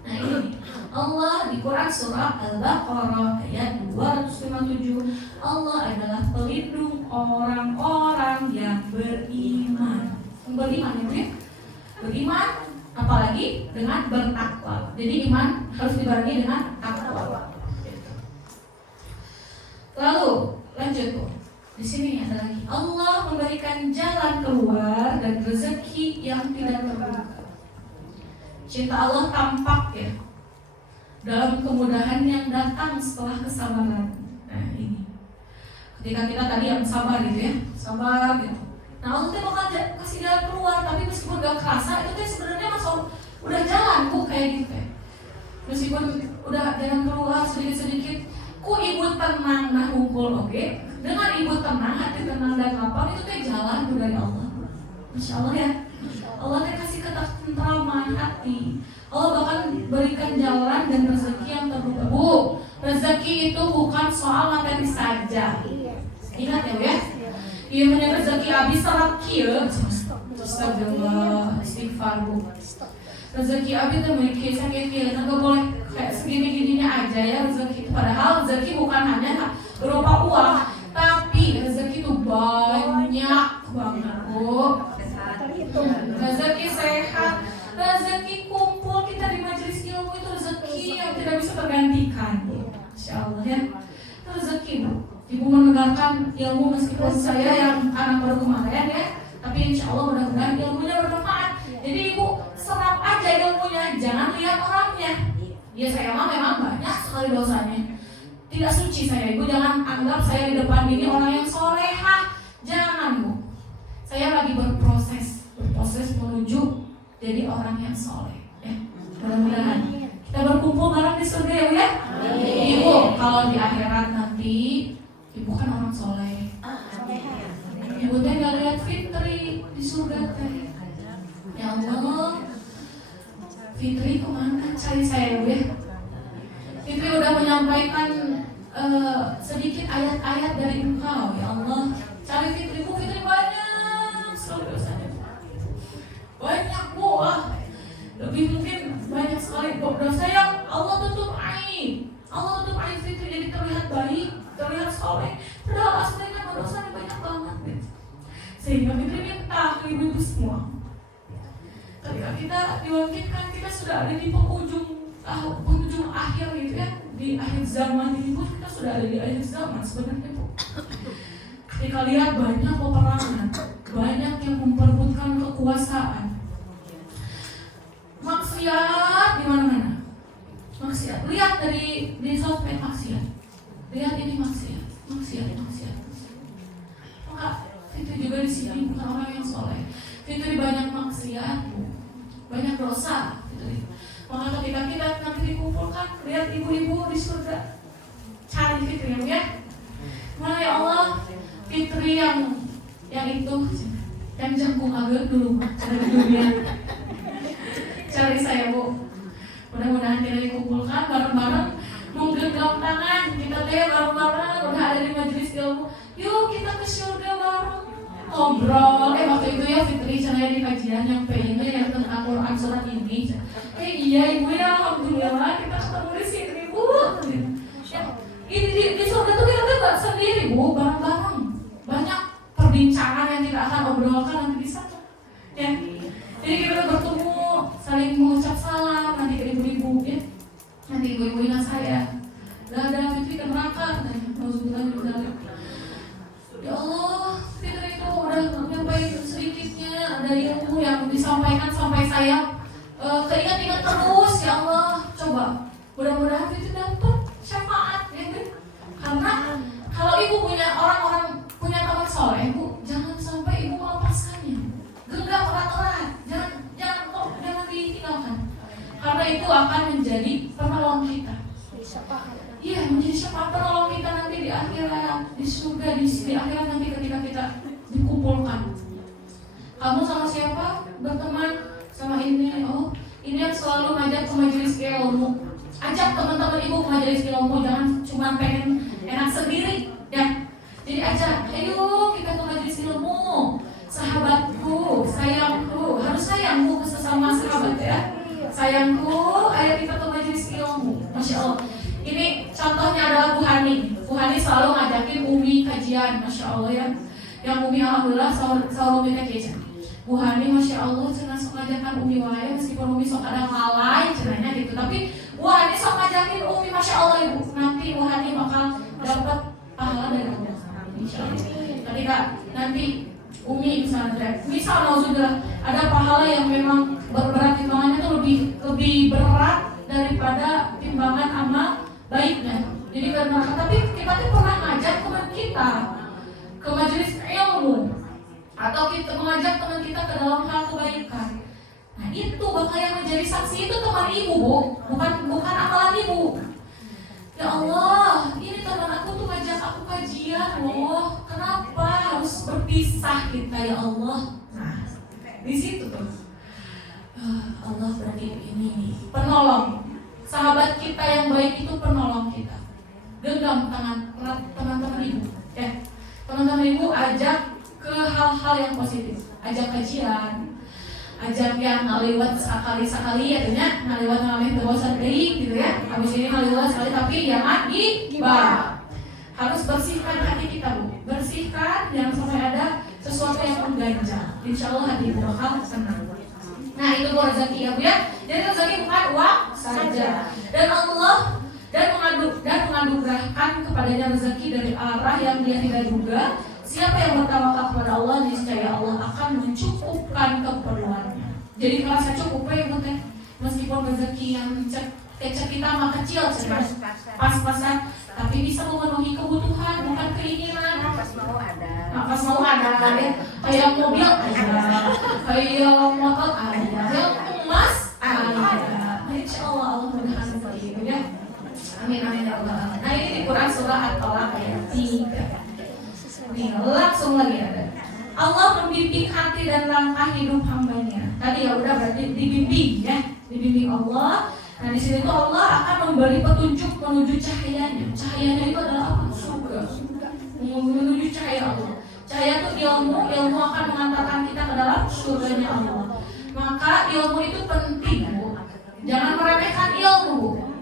Nah ini Allah di Quran surah Al-Baqarah ayat 257, Allah adalah pelindung orang-orang yang beriman. Beriman itu ya, beriman apalagi dengan bertakwa. Jadi iman harus dibarengi dengan takwa. Lalu lanjut tuh. Di sini ada lagi, Allah memberikan jalan keluar dan rezeki yang tidak terduga. Cinta Allah tampak ya dalam kemudahan yang datang setelah kesabaran. Nah ini, ketika kita tadi yang sabar gitu ya, sabar gitu. Nah Allah tuh bakal kasih jalan keluar, tapi meskipun gak kerasa itu tuh sebenarnya masuk udah jalan bu kayak gitu ya. Meskipun udah jalan keluar sedikit-sedikit, ku ibu tenang nah hunkul oke. Dengan ibu tenang, hati tenang dan lapang itu teh jalan dari Allah. Masya Allah ya. Allah teh kasih ketentraman hati. Allah bahkan berikan jalan dan rezeki yang terbuka. Bu, rezeki itu bukan soal materi saja. Ingat ya Bu ya. Iya bener rezeki abis serat kieu. Astagfirullah, istighfar Bu. Rezeki abis teh memiliki sakit-sakit, enggak boleh kayak segini-gininya aja ya rezeki itu. Padahal rezeki bukan hanya berupa uang, tapi rezeki itu banyak banget Bu. Rezeki sehat, rezeki kumpul kita di majelis ilmu itu rezeki yang tidak bisa tergantikan Bu. Insya Allah ya. Itu rezeki Bu. Ibu mendengarkan ilmu meskipun saya yang anak baru kemarin ya, tapi insya Allah mudah-mudahan ilmunya bermanfaat. Jadi ibu serap aja ilmunya, jangan lihat orangnya. Ya saya memang banyak sekali dosanya. Tidak suci saya, ibu jangan anggap saya di depan ini orang yang solehah. Jangan Bu. Saya lagi berproses menuju jadi orang yang soleh. Ya, mudah-mudahan kita berkumpul bareng di surga ya Bu ya. Ibu kalau di akhirat nanti ibu kan orang soleh. Ibu teh gak lihat Fitri di surga teh. Ya Allah, Fitri kemana? Cari saya Bu ya. Fitri udah menyampaikan sedikit ayat-ayat dari Engkau. Ya Allah, cari Fitri Bu. Fitri banyak sekali dosanya. Banyak Bu. Lebih mungkin banyak sekali dosa yang Allah tutup aib. Allah tutup aib Fitri jadi terlihat baik, terlihat soleh. Padahal aslinya dosanya banyak banget. Sehingga Fitri minta ke ibu-ibu semua, ketika kita dibangkitkan, kita sudah ada di penghujung akhir gitu ya, di akhir zaman ini Bu, kita sudah ada di akhir zaman sebenarnya Bu. Ketika lihat banyak peperangan, banyak yang memperebutkan kekuasaan, maksiat di mana-mana, maksiat. Lihat di sosmed maksiat, lihat ini maksiat. Maka itu juga di sini bukan orang yang soleh. Fitri banyak maksiat, banyak dosa. Maka ketika kita nanti dikumpulkan, lihat ibu-ibu di surga, cari Fitri ya. Mana ya Allah, Fitri yang itu, yang jangkung agak dulu dari dunia. Cari saya Bu. Mudah-mudahan kita dikumpulkan bareng-bareng, menggenggam tangan, kita teh bareng-bareng udah ada di majelis ilmu. Yuk kita ke surga bareng. Ngobrol, waktu itu ya Fitri saya di kajian yang pengennya yang tentang Quran surat ini. Iya ibu ya, alhamdulillah kita ketemu di sini Bu. Ya, ini di surga tuh kita nggak sendiri Bu, bareng-bareng. Banyak perbincangan yang kita akan obrolkan nanti di sana. Ya, jadi kita bertemu, saling mengucap salam nanti ke ibu-ibu ya. Nanti ibu-ibu ingat saya. Gak ada Fitri ke neraka, ya Allah, Fitri itu udah nyampai sedikitnya ada ilmu yang disampaikan sampai saya keingat-ingat terus. Ya Allah, coba mudah-mudahan Fitri dapat syafaat ya Bu. Karena kalau ibu punya orang-orang punya teman soleh Bu, jangan sampai ibu melepaskannya. Genggam erat-erat, jangan ditinggalkan. Karena itu akan menjadi penolong kita. Iya, menjadi syafaat penolong kita nanti di akhirat, di surga, di akhirat nanti ketika kita dikumpulkan. Kamu sama siapa? Berteman sama ini. Oh, ini yang selalu ngajak ke majelis ilmu. Ajak teman-teman ibu ke majelis ilmu, jangan cuma pengen enak sendiri, ya. Jadi ajak, ayo kita ke majelis ilmu. Sahabatku, sayangku, harus sayangku ke sesama sahabat ya. Sayangku, ayo kita ke majelis ilmu. Masya Allah. Ini contohnya adalah Bu Hani. Bu Hani selalu ngajakin Umi kajian, Masya Allah ya. Yang Umi alhamdulillah selalu Umi kajian. Bu Hani Masya Allah cenah sok ngajakan Umi wae meskipun Umi sok ada lalai cenahnya gitu. Tapi Bu Hani sok ngajakin Umi Masya Allah Ibu. Nanti Bu Hani bakal dapat pahala dari Allah. Insya Allah. Ketika nanti Umi misal nauzubillah ada pahala yang memang berat timbangannya tuh lebih berat daripada timbangan amal baiknya. Jadi karena tapi kita tuh pernah ngajak teman kita ke majelis ilmu atau kita mengajak teman kita ke dalam hal kebaikan. Nah itu bakal yang menjadi saksi itu teman ibu Bu, bukan amalan ibu. Ya Allah, ini teman aku kita ya Allah. Nah, di situ tuh Allah berarti ini penolong. Sahabat kita yang baik itu penolong kita. Genggam tangan teman-teman ibu, teman-teman ibu ajak ke hal-hal yang positif, ajak kajian, ajak yang ngaliwat sekali ya, ngaliwat ngalih terbosan deui gitu ya. Habis ini ngaliwat sekali tapi jangan gibah. Harus bersihkan hati kita, Bu. Bersihkan, jangan sampai ada sesuatu yang mengganjal. Insya Allah hati ibu bakal senang. Nah, itu Bu rezeki ya, Bu ya. Jadi rezeki bukan uang saja. Dan Allah menganugerahkan kepadanya rezeki dari arah yang dia tidak duga. Siapa yang bertawakal kepada Allah, niscaya Allah akan mencukupkan keperluannya. Jadi merasa cukup ya Bu teh. Meskipun rezeki yang kecil kita mah kecil, pas-pasan, tapi bisa memenuhi kebutuhan, bukan keinginan. Pas mau ada. Nah, pas mau ada, ya. Kayak mobil ada, kayak motor ada, kayak emas ada. Insya Allah mudah-mudahan seperti itu ya. Amin ya Allah. Nah, ini di Quran surah At-Talaq ayat 3. Nih, langsung lagi ada. Allah membimbing hati dan langkah hidup hambanya. Tadi ya udah berarti dibimbing ya, dibimbing Allah. Nah di sini tuh Allah akan memberi petunjuk menuju cahayanya. Cahayanya itu adalah apa? Surga. Menuju cahaya Allah. Cahaya itu ilmu akan mengantarkan kita ke dalam surganya Allah. Maka ilmu itu penting, Bu. Jangan meremehkan ilmu.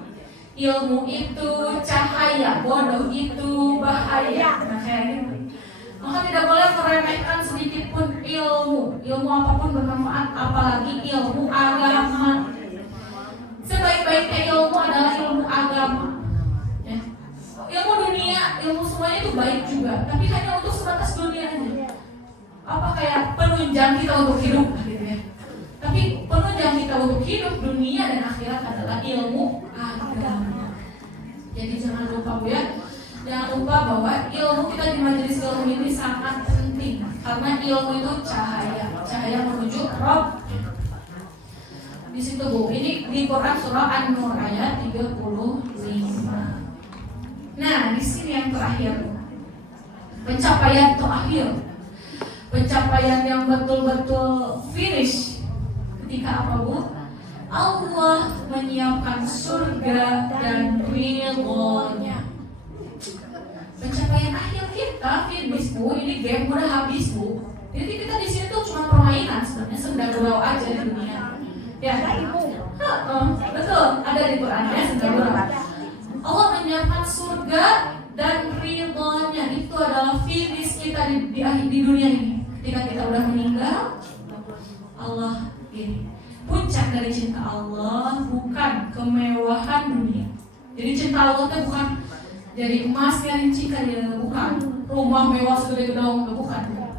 Ilmu itu cahaya, bodoh itu bahaya. Nah kayak gitu. Maka tidak boleh meremehkan sedikit pun ilmu. Ilmu apapun bermanfaat, apalagi ilmu agama. Sebaik-baiknya ilmu adalah ilmu agama. Ya. Ilmu dunia, ilmu semuanya itu baik juga, tapi hanya untuk sebatas dunia aja. Apa kayak penunjang kita untuk hidup, gitu ya. Tapi penunjang kita untuk hidup dunia dan akhirat adalah ilmu agama. Jadi jangan lupa, Bu ya. Jangan lupa bahwa ilmu kita di majelis ilmu ini sangat penting, karena ilmu itu cahaya menuju Rabb. Di situ Bu, ini di Quran surah An-Nur ayat 35. Nah, di sini yang terakhir, pencapaian terakhir, pencapaian yang betul-betul finish. Ketika apa Bu? Allah menyiapkan surga dan ridhonya. Pencapaian akhir kita finish Bu, ini game udah habis Bu. Jadi kita di sini tuh cuma permainan sebenarnya, sedang berdoa aja di dunia. Ya, betul, ada di Quran ya, sedang Allah menyiapkan surga dan ridhonya. Itu adalah finish kita di dunia ini. Ketika kita udah meninggal, Allah ini puncak dari cinta Allah bukan kemewahan dunia. Jadi cinta Allah itu bukan jadi emasnya rinci kali, bukan rumah mewah segede gedung, bukan.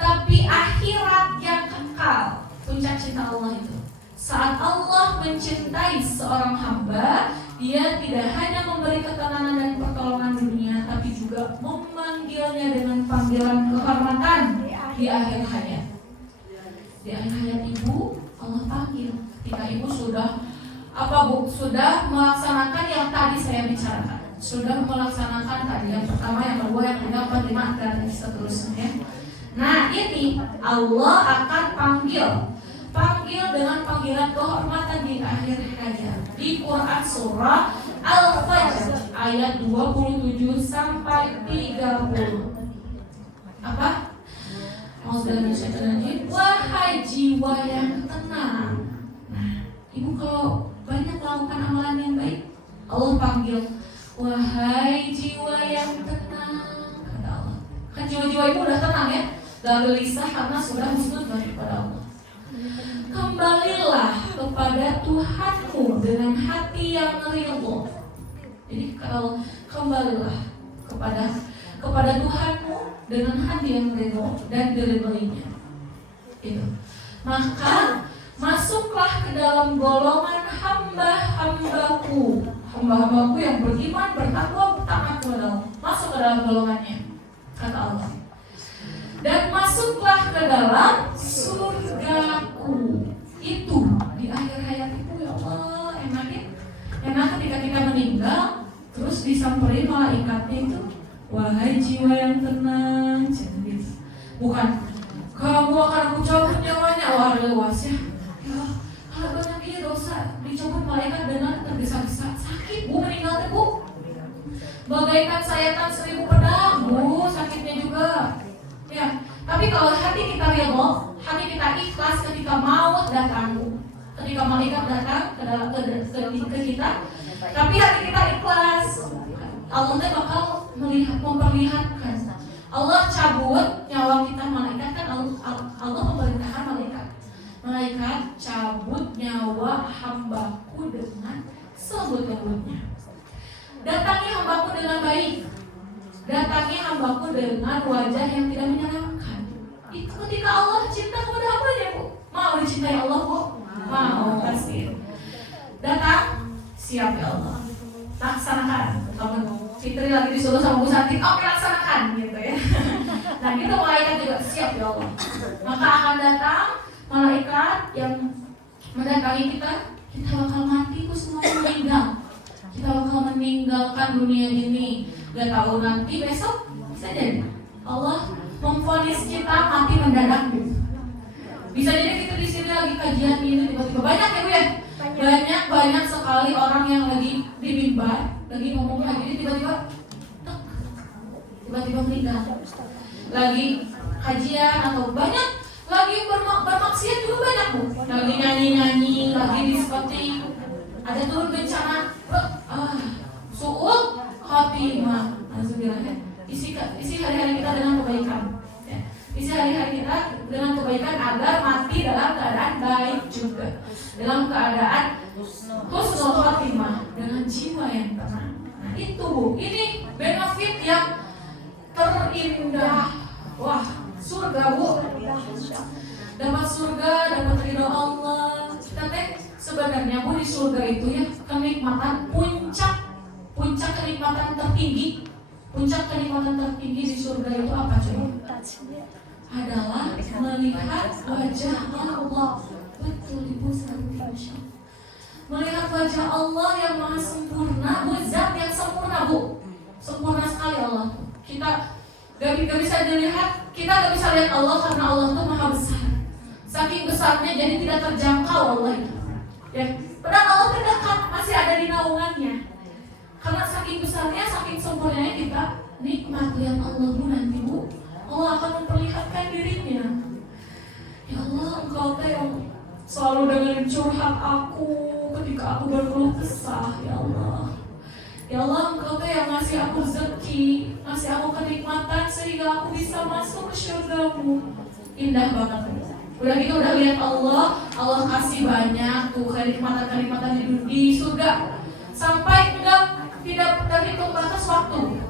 Tapi akhirat yang kekal. Puncak cinta Allah itu saat Allah mencintai seorang hamba, Dia tidak hanya memberi ketenangan dan pertolongan dunia, tapi juga memanggilnya dengan panggilan kehormatan di akhir hayat. Di akhir hayat ibu, Allah panggil. Ketika ibu sudah sudah melaksanakan yang tadi saya bicarakan, sudah melaksanakan tadi yang pertama, yang kedua, yang ketiga, keempat, lima, dan seterusnya. Nah ini Allah akan panggil dengan panggilan kehormatan di akhir hayat. Di Quran surah Al-Fajr ayat 27 sampai 30. Apa? Wahai jiwa yang tenang. Nah, ibu kalau banyak melakukan amalan yang baik, Allah panggil, wahai jiwa yang tenang, kata Allah. Kan jiwa-jiwa ibu udah tenang ya, gak gelisah karena sudah husnul kepada Allah. Kembalilah kepada Tuhanmu dengan hati yang ridho. Jadi kalau kembalilah kepada Tuhanmu dengan hati yang ridho dan diridhoinya. Itu. Maka masuklah ke dalam golongan hamba-hambaku yang beriman, bertakwa, taat kepada Allah. Masuk ke dalam golongannya, kata Allah. Dan masuklah ke dalam surgaku. Itu di akhir hayat itu, ya Allah, enaknya. Enak ketika kita meninggal, terus disamperin malaikatnya itu, wahai jiwa yang tenang, gitu. Bukan kamu akan aku cabut nyawanya. Wah, luas ya. Ya, kalau banyak ini dosa dicabut malaikat dengan tergesa-gesa. Sakit bu, meninggal bu. Bagaikan sayatan 1000 pedang bu, sakitnya juga. Ya, tapi kalau hati kita ridho, hati kita ikhlas ketika maut datang bu, ketika malaikat datang ke kita, tapi hati kita ikhlas, Allah bakal memperlihatkan. Allah cabut nyawa kita, malaikat kan Allah memerintahkan malaikat cabut nyawa hambaku dengan selembut-lembutnya. Datangi hambaku dengan baik, datangi hambaku dengan wajah yang tidak menyenangkan. Itu ketika Allah cinta kepada hambanya bu. Mau dicintai Allah bu? Mau, pasti. Datang, siap ya Allah, laksanakan. Kamu Fitri lagi disuruh sama Bu Santi, oke laksanakan gitu ya. Nah gitu malaikat juga siap ya Allah. Maka akan datang malaikat yang mendatangi kita bakal mati, ku semuanya meninggal. Kita bakal meninggalkan dunia ini. Gak tahu nanti besok bisa jadi Allah memvonis kita mati mendadak. Bisa jadi kita di sini lagi kajian ini tiba-tiba banyak ya bu ya. Banyak sekali orang yang lagi di mimbar, lagi ngomong lagi tiba-tiba meninggal. Lagi kajian atau banyak lagi bermaksiat juga banyak bu. Lagi nyanyi, lagi diskotik, ada turun bencana, suul khotimah. Isi hari-hari kita dengan kebaikan. Isi hari-hari kita dengan kebaikan agar mati dalam keadaan baik juga, dalam keadaan husnul khotimah, dengan jiwa yang tenang. Nah itu bu, ini benefit yang terindah. Wah, surga bu, dapat surga, dapat ridho Allah. Kita sebenarnya bu di surga itu ya kenikmatan puncak kenikmatan tertinggi. Puncak kenikmatan tertinggi di surga itu apa coba? Adalah melihat wajah Allah. Betul ibu sekali. Melihat wajah Allah yang maha sempurna, bu, zat yang sempurna bu, sempurna sekali Allah. Kita gak bisa dilihat, kita gak bisa lihat Allah karena Allah itu maha besar. Saking besarnya jadi tidak terjangkau Allah itu. Ya, padahal Allah terdekat, masih ada di naungannya. Karena saking besarnya, saking sempurnanya kita nikmat lihat Allah bu nanti bu. Allah akan memperlihatkan dirinya. Ya Allah, Engkau yang selalu dengan curhat aku ketika aku berkeluh kesah. Ya Allah, ya Allah, Engkau yang ngasih aku rezeki, ngasih aku kenikmatan sehingga aku bisa masuk ke syurga-Mu. Indah banget. Udah gitu udah lihat Allah kasih banyak tuh kenikmatan di surga sampai tidak terhitung batas waktu.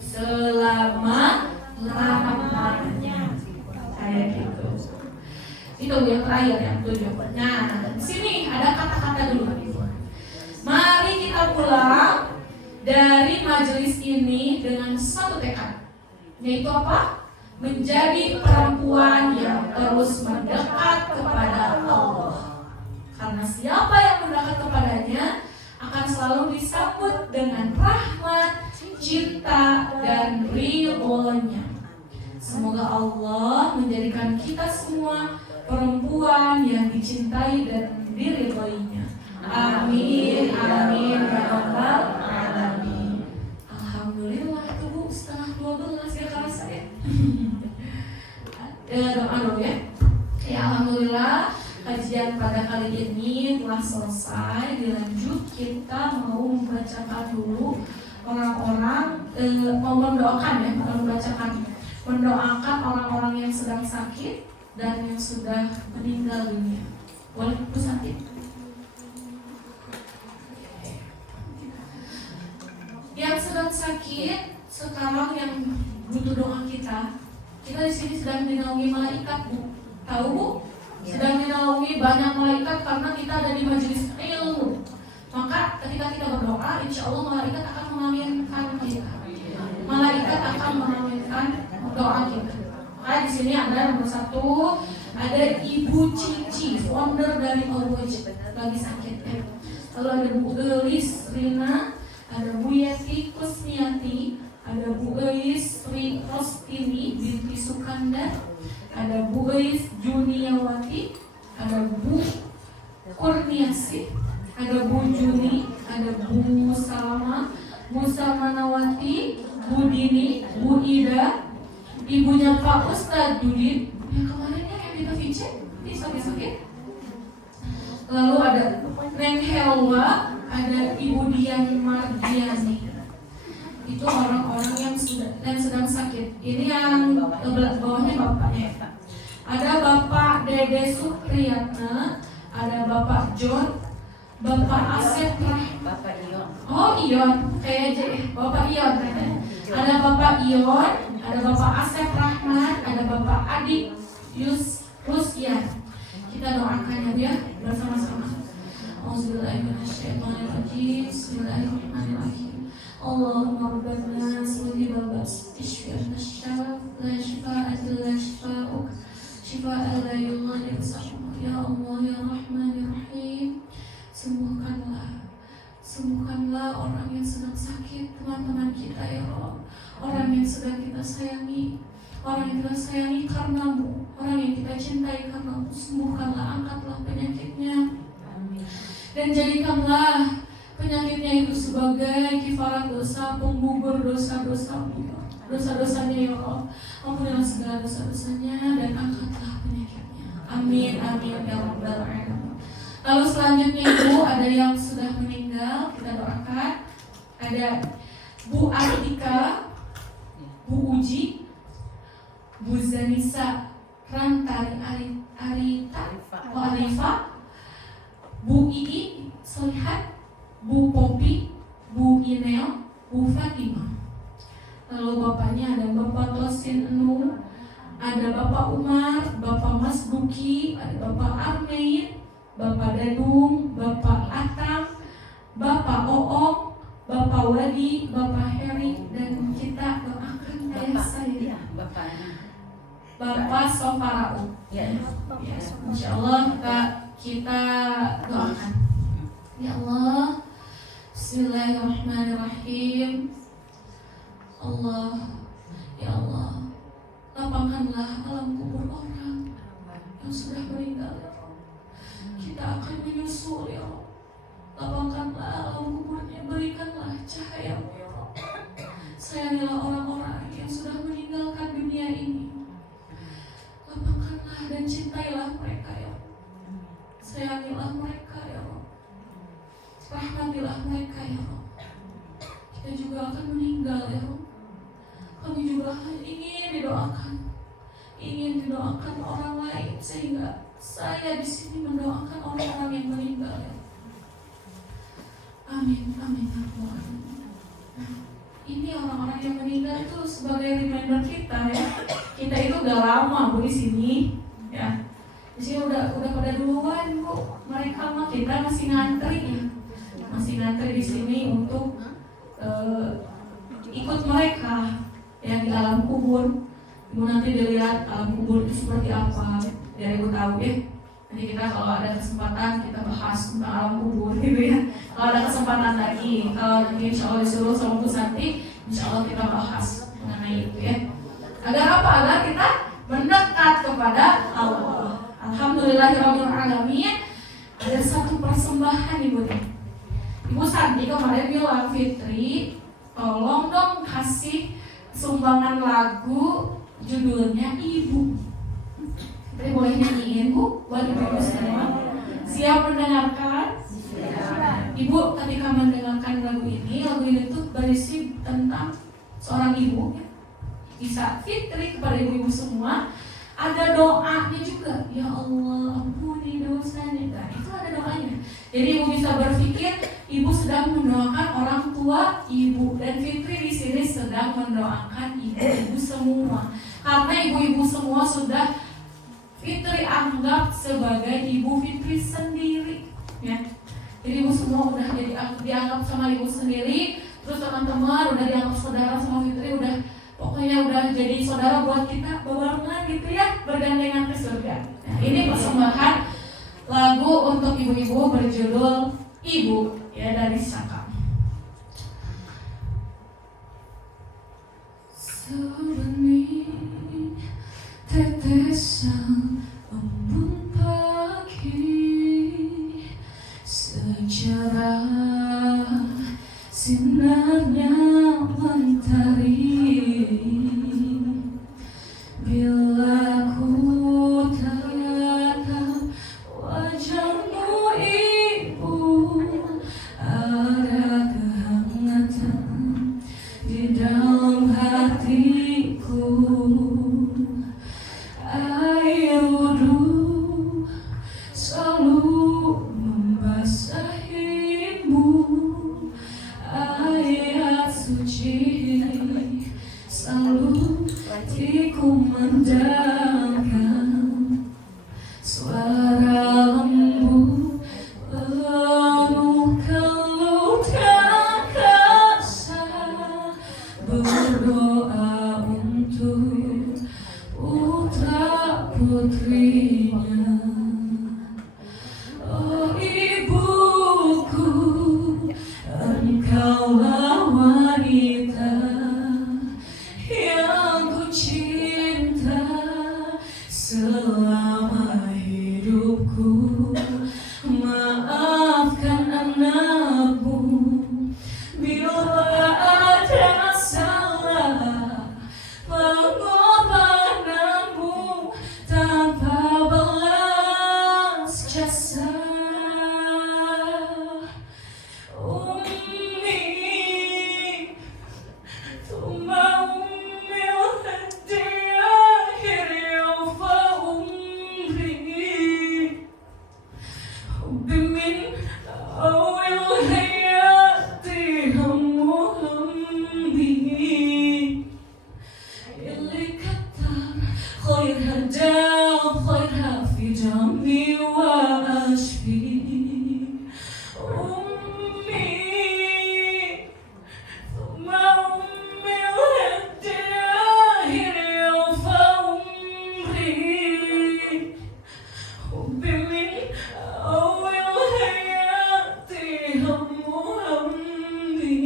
Selama-lamanya kayak gitu. Itu yang terakhir yang 7. Nah, di sini ada kata-kata dulu. Mari kita pulang dari majelis ini dengan satu tekad, yaitu apa? Menjadi perempuan yang terus mendekat kepada Allah. Karena siapa yang mendekat kepadanya akan selalu disambut dengan rahmat, cinta, dan ridhonya. Semoga Allah menjadikan kita semua perempuan yang dicintai dan diridhoinya. Amin, amin, ya rabbal alamin. Alhamdulillah itu bu, setengah 12 ya kalau saya. Doa dulu ya. Ya alhamdulillah kajian pada kali ini telah selesai. Dilanjut kita mau membacakan dulu orang-orang mau mendoakan ya, mendoakan orang-orang yang sedang sakit dan yang sudah meninggal dunia. Boleh Bu Santi? Yang sedang sakit sekarang yang butuh doa kita di sini sedang dinaungi malaikat bu. Tahu bu? Sedang dinaungi banyak malaikat karena kita ada di majelis ilmu. Maka ketika kita berdoa, insya Allah malaikat akan mengaminkan kita. Malaikat akan mengaminkan doa kita. Maka di sini ada nomor 1, ada Ibu Cici, founder dari Alwaj, lagi sakit ya. Lalu ada Bu Elis Rina, ada Bu Yeti Kusniati, ada Bu Elis Sri Rostini binti Sukanda, ada Bu Eis Juniawati, ada Bu Kurniasi, ada Bu Juni, ada Bu Salama, Bu Salmanawati, Bu Dini, Bu Ida, ibunya Pak Ustadz Judin, yang kemarinnya yang kita feature, ini sakit-sakit. Lalu ada Neng Helwa, ada Ibu Dian Mardiani. Itu orang-orang yang sedang sakit. Ini yang bawahnya bapaknya. Ada Bapak Dede Supriyatna, ada Bapak John, Bapak Asep Bapak Ion. Oh Ion, kayak aja ya, Bapak Ion. Ada Bapak Ion, ada Bapak Asep Rahman, ada Bapak Adi Rusyan. Kita doakan ya bersama-sama. Auzubillahiminasyaitonirrajim. Bismillahirrahmanirrahim. Allahumma rabbana mudhibal ba's ishfi an-nashaf la shifaa illa shifaa'uk shifaa la yughadiru saqama. Ya Allah ya Rahman ya Rahim, sembuhkanlah orang yang sedang sakit, teman-teman kita ya Allah, orang yang sedang kita sayangi, orang yang kita sayangi karenamu, orang yang kita cintai karenamu. Sembuhkanlah, angkatlah penyakitnya, dan jadikanlah penyakitnya itu sebagai kifarat dosa, penggugur dosa-dosanya ya Allah. Ampunilah segala dosa-dosanya dan angkatlah penyakitnya. Amin amin ya rabbal alamin. Lalu selanjutnya Ibu, ada yang sudah meninggal, kita doakan. Ada Bu Artika, Bu Uji, Bu Zanisa Rantari Arifah, Bu Ii Solihat, Bu Popi, Bu Inel, Bu Fatimah. Lalu bapaknya ada Bapak Tosin Enu, ada Bapak Umar, Bapak Mas Duki, ada Bapak Armein, Bapak Dadung, Bapak Atang, Bapak Oong, Bapak Wadi, Bapak Heri, dan kita doakan ayah saya, Bapak Sofarau. Ya, Insya Allah kita doakan. Ya Allah, Bismillahirrahmanirrahim. Allah, ya Allah, lapangkanlah alam kubur orang yang sudah meninggal ya Allah. Kita akan menyusul ya Allah. Lapangkanlah alam kuburnya, berikanlah cahaya ya Allah. Sayangilah orang-orang yang sudah meninggalkan dunia ini. Lapangkanlah dan cintailah mereka ya Allah. Sayangilah mereka ya Allah. Rahmatilah mereka ya Allah. Kita juga akan meninggal ya Allah. Kami juga ingin didoakan orang lain, sehingga saya di sini mendoakan orang-orang yang meninggal ya. Amin amin ya Allah. Ini orang-orang yang meninggal itu sebagai reminder kita ya. Kita itu udah lama Bu di sini ya. Di sini udah pada duluan Bu. Mereka mah, kita masih ngantri ya. Masih ngantri di sini untuk ikut mereka yang di alam kubur. Ibu nanti dilihat alam kubur itu seperti apa, biar Ibu tahu ya. Nanti kita kalau ada kesempatan kita bahas tentang alam kubur gitu ya. Kalau ada kesempatan lagi, kalau nanti insya Allah disuruh sama Bu Santi, insya Allah kita bahas mengenai itu ya. Agar apa? Agar kita mendekat kepada Allah. Alhamdulillahirrahmanirrahim. Ada satu persembahan Ibu nih. Ibu Santi kemarin bilang, Fitri, tolong dong kasih sumbangan lagu judulnya Ibu. Fitri boleh nyanyiin Bu buat Ibu semua. Siap mendengarkan? Ibu ketika mendengarkan lagu ini tuh berisi tentang seorang ibu ya. Bisa Fitri kepada ibu-ibu semua. Ada doanya juga. Ya Allah, ampuni dosanya. Nah, itu ada doanya. Jadi Ibu bisa berpikir Ibu sedang mendoakan orang tua Ibu, dan Fitri di sini sedang mendoakan ibu-ibu semua. Karena ibu-ibu semua sudah Fitri anggap sebagai ibu Fitri sendiri, ya. Jadi Ibu semua udah jadi dianggap sama Ibu sendiri. Terus teman-teman udah dianggap saudara sama Fitri, pokoknya udah jadi saudara buat kita, barengan gitu ya, bergandengan ke surga. Nah, ini persembahan lagu untuk ibu-ibu berjudul Ibu ya, dari Saka. Sebenih Besang embun pagi, secerah sinarnya mentari. Bila ku tatap wajahmu ibu, ada kehangatan di dalam hatiku. Air wudhu selalu membasahimu, ayat suci selalu dikumandangkan, suara lembut penuh kelutan kasar, berdoa untuk putra putrinya. Oh ibuku, engkaulah wanita yang ku cinta selama hidupku. Maafkan anakmu bila ada salah pengorbananmu tanpa balas jasa. Ummi, thumma ummi wahdi akhiri fa umri, hubbi min awil hayati hammu hammi. اللي كتر خيرها دام خيرها في جنبي وأشفي. أمي ثم أمي والداهر فأمري، حبي من أول حياتي هم همي.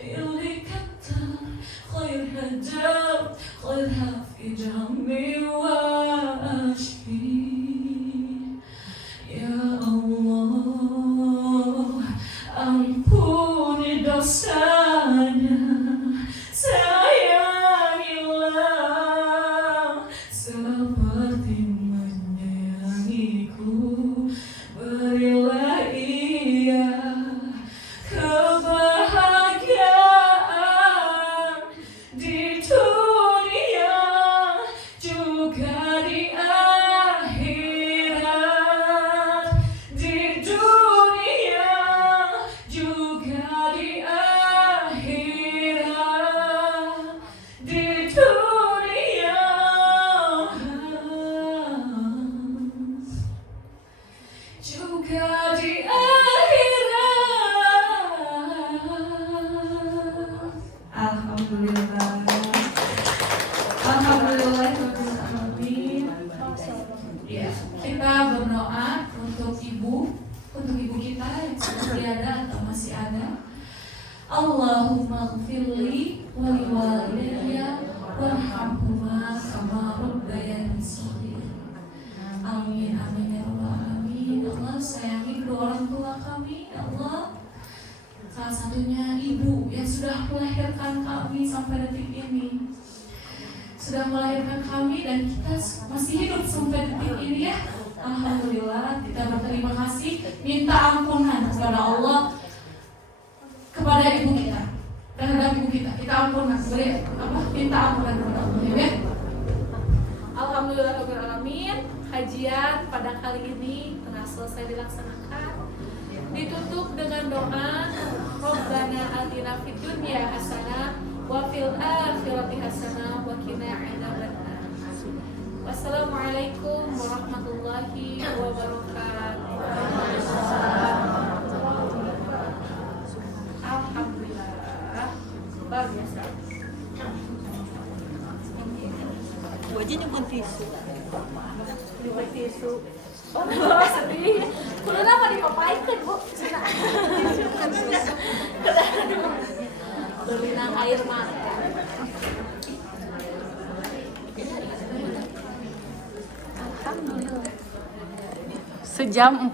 اللي كتر خيرها جاب خيرها في جنبي وأشفي. Ya Allah, ampuni dosanya, sayangilah seperti menyayangiku. Berilah ia kebahagiaan di dunia juga di akhirat, di dunia juga di akhirat, di dunia juga di akhirat. Alhamdulillah. Alhamdulillahirrahmanirrahim. Ya, kita berdoa untuk ibu kita yang sudah tiada atau masih ada. Allahumma ghfirli wa liwalidayya warhamhuma kama rabbayani shaghira. Amin amin ya rabbal alamin. Allah sayangi kedua orang tua kami, ya Allah. Salah satunya ibu yang sudah melahirkan kami sampai detik ini, sudah melahirkan kami dan kita masih hidup sampai detik ini ya. Alhamdulillah, kita berterima kasih, minta ampunan kepada Allah, kepada ibu kita, terhadap ibu kita. Kita ampunan, minta ampunan kepada Allah ya. Alhamdulillahirrahmanirrahim. Kajian pada kali ini telah selesai dilaksanakan. Ditutup dengan doa, Rabbana atina fid dunya hasanah wa fil akhirati hasanah wa qina adzabannar. Wassalamualaikum warahmatullahi wabarakatuh. Alhamdulillah. Luar biasa. Wajah nyumpun tisu. Nyumpun tisu. Oh, sedih. Kudu nama dipapaikeun, Bu. Berenang air mata. sejam 4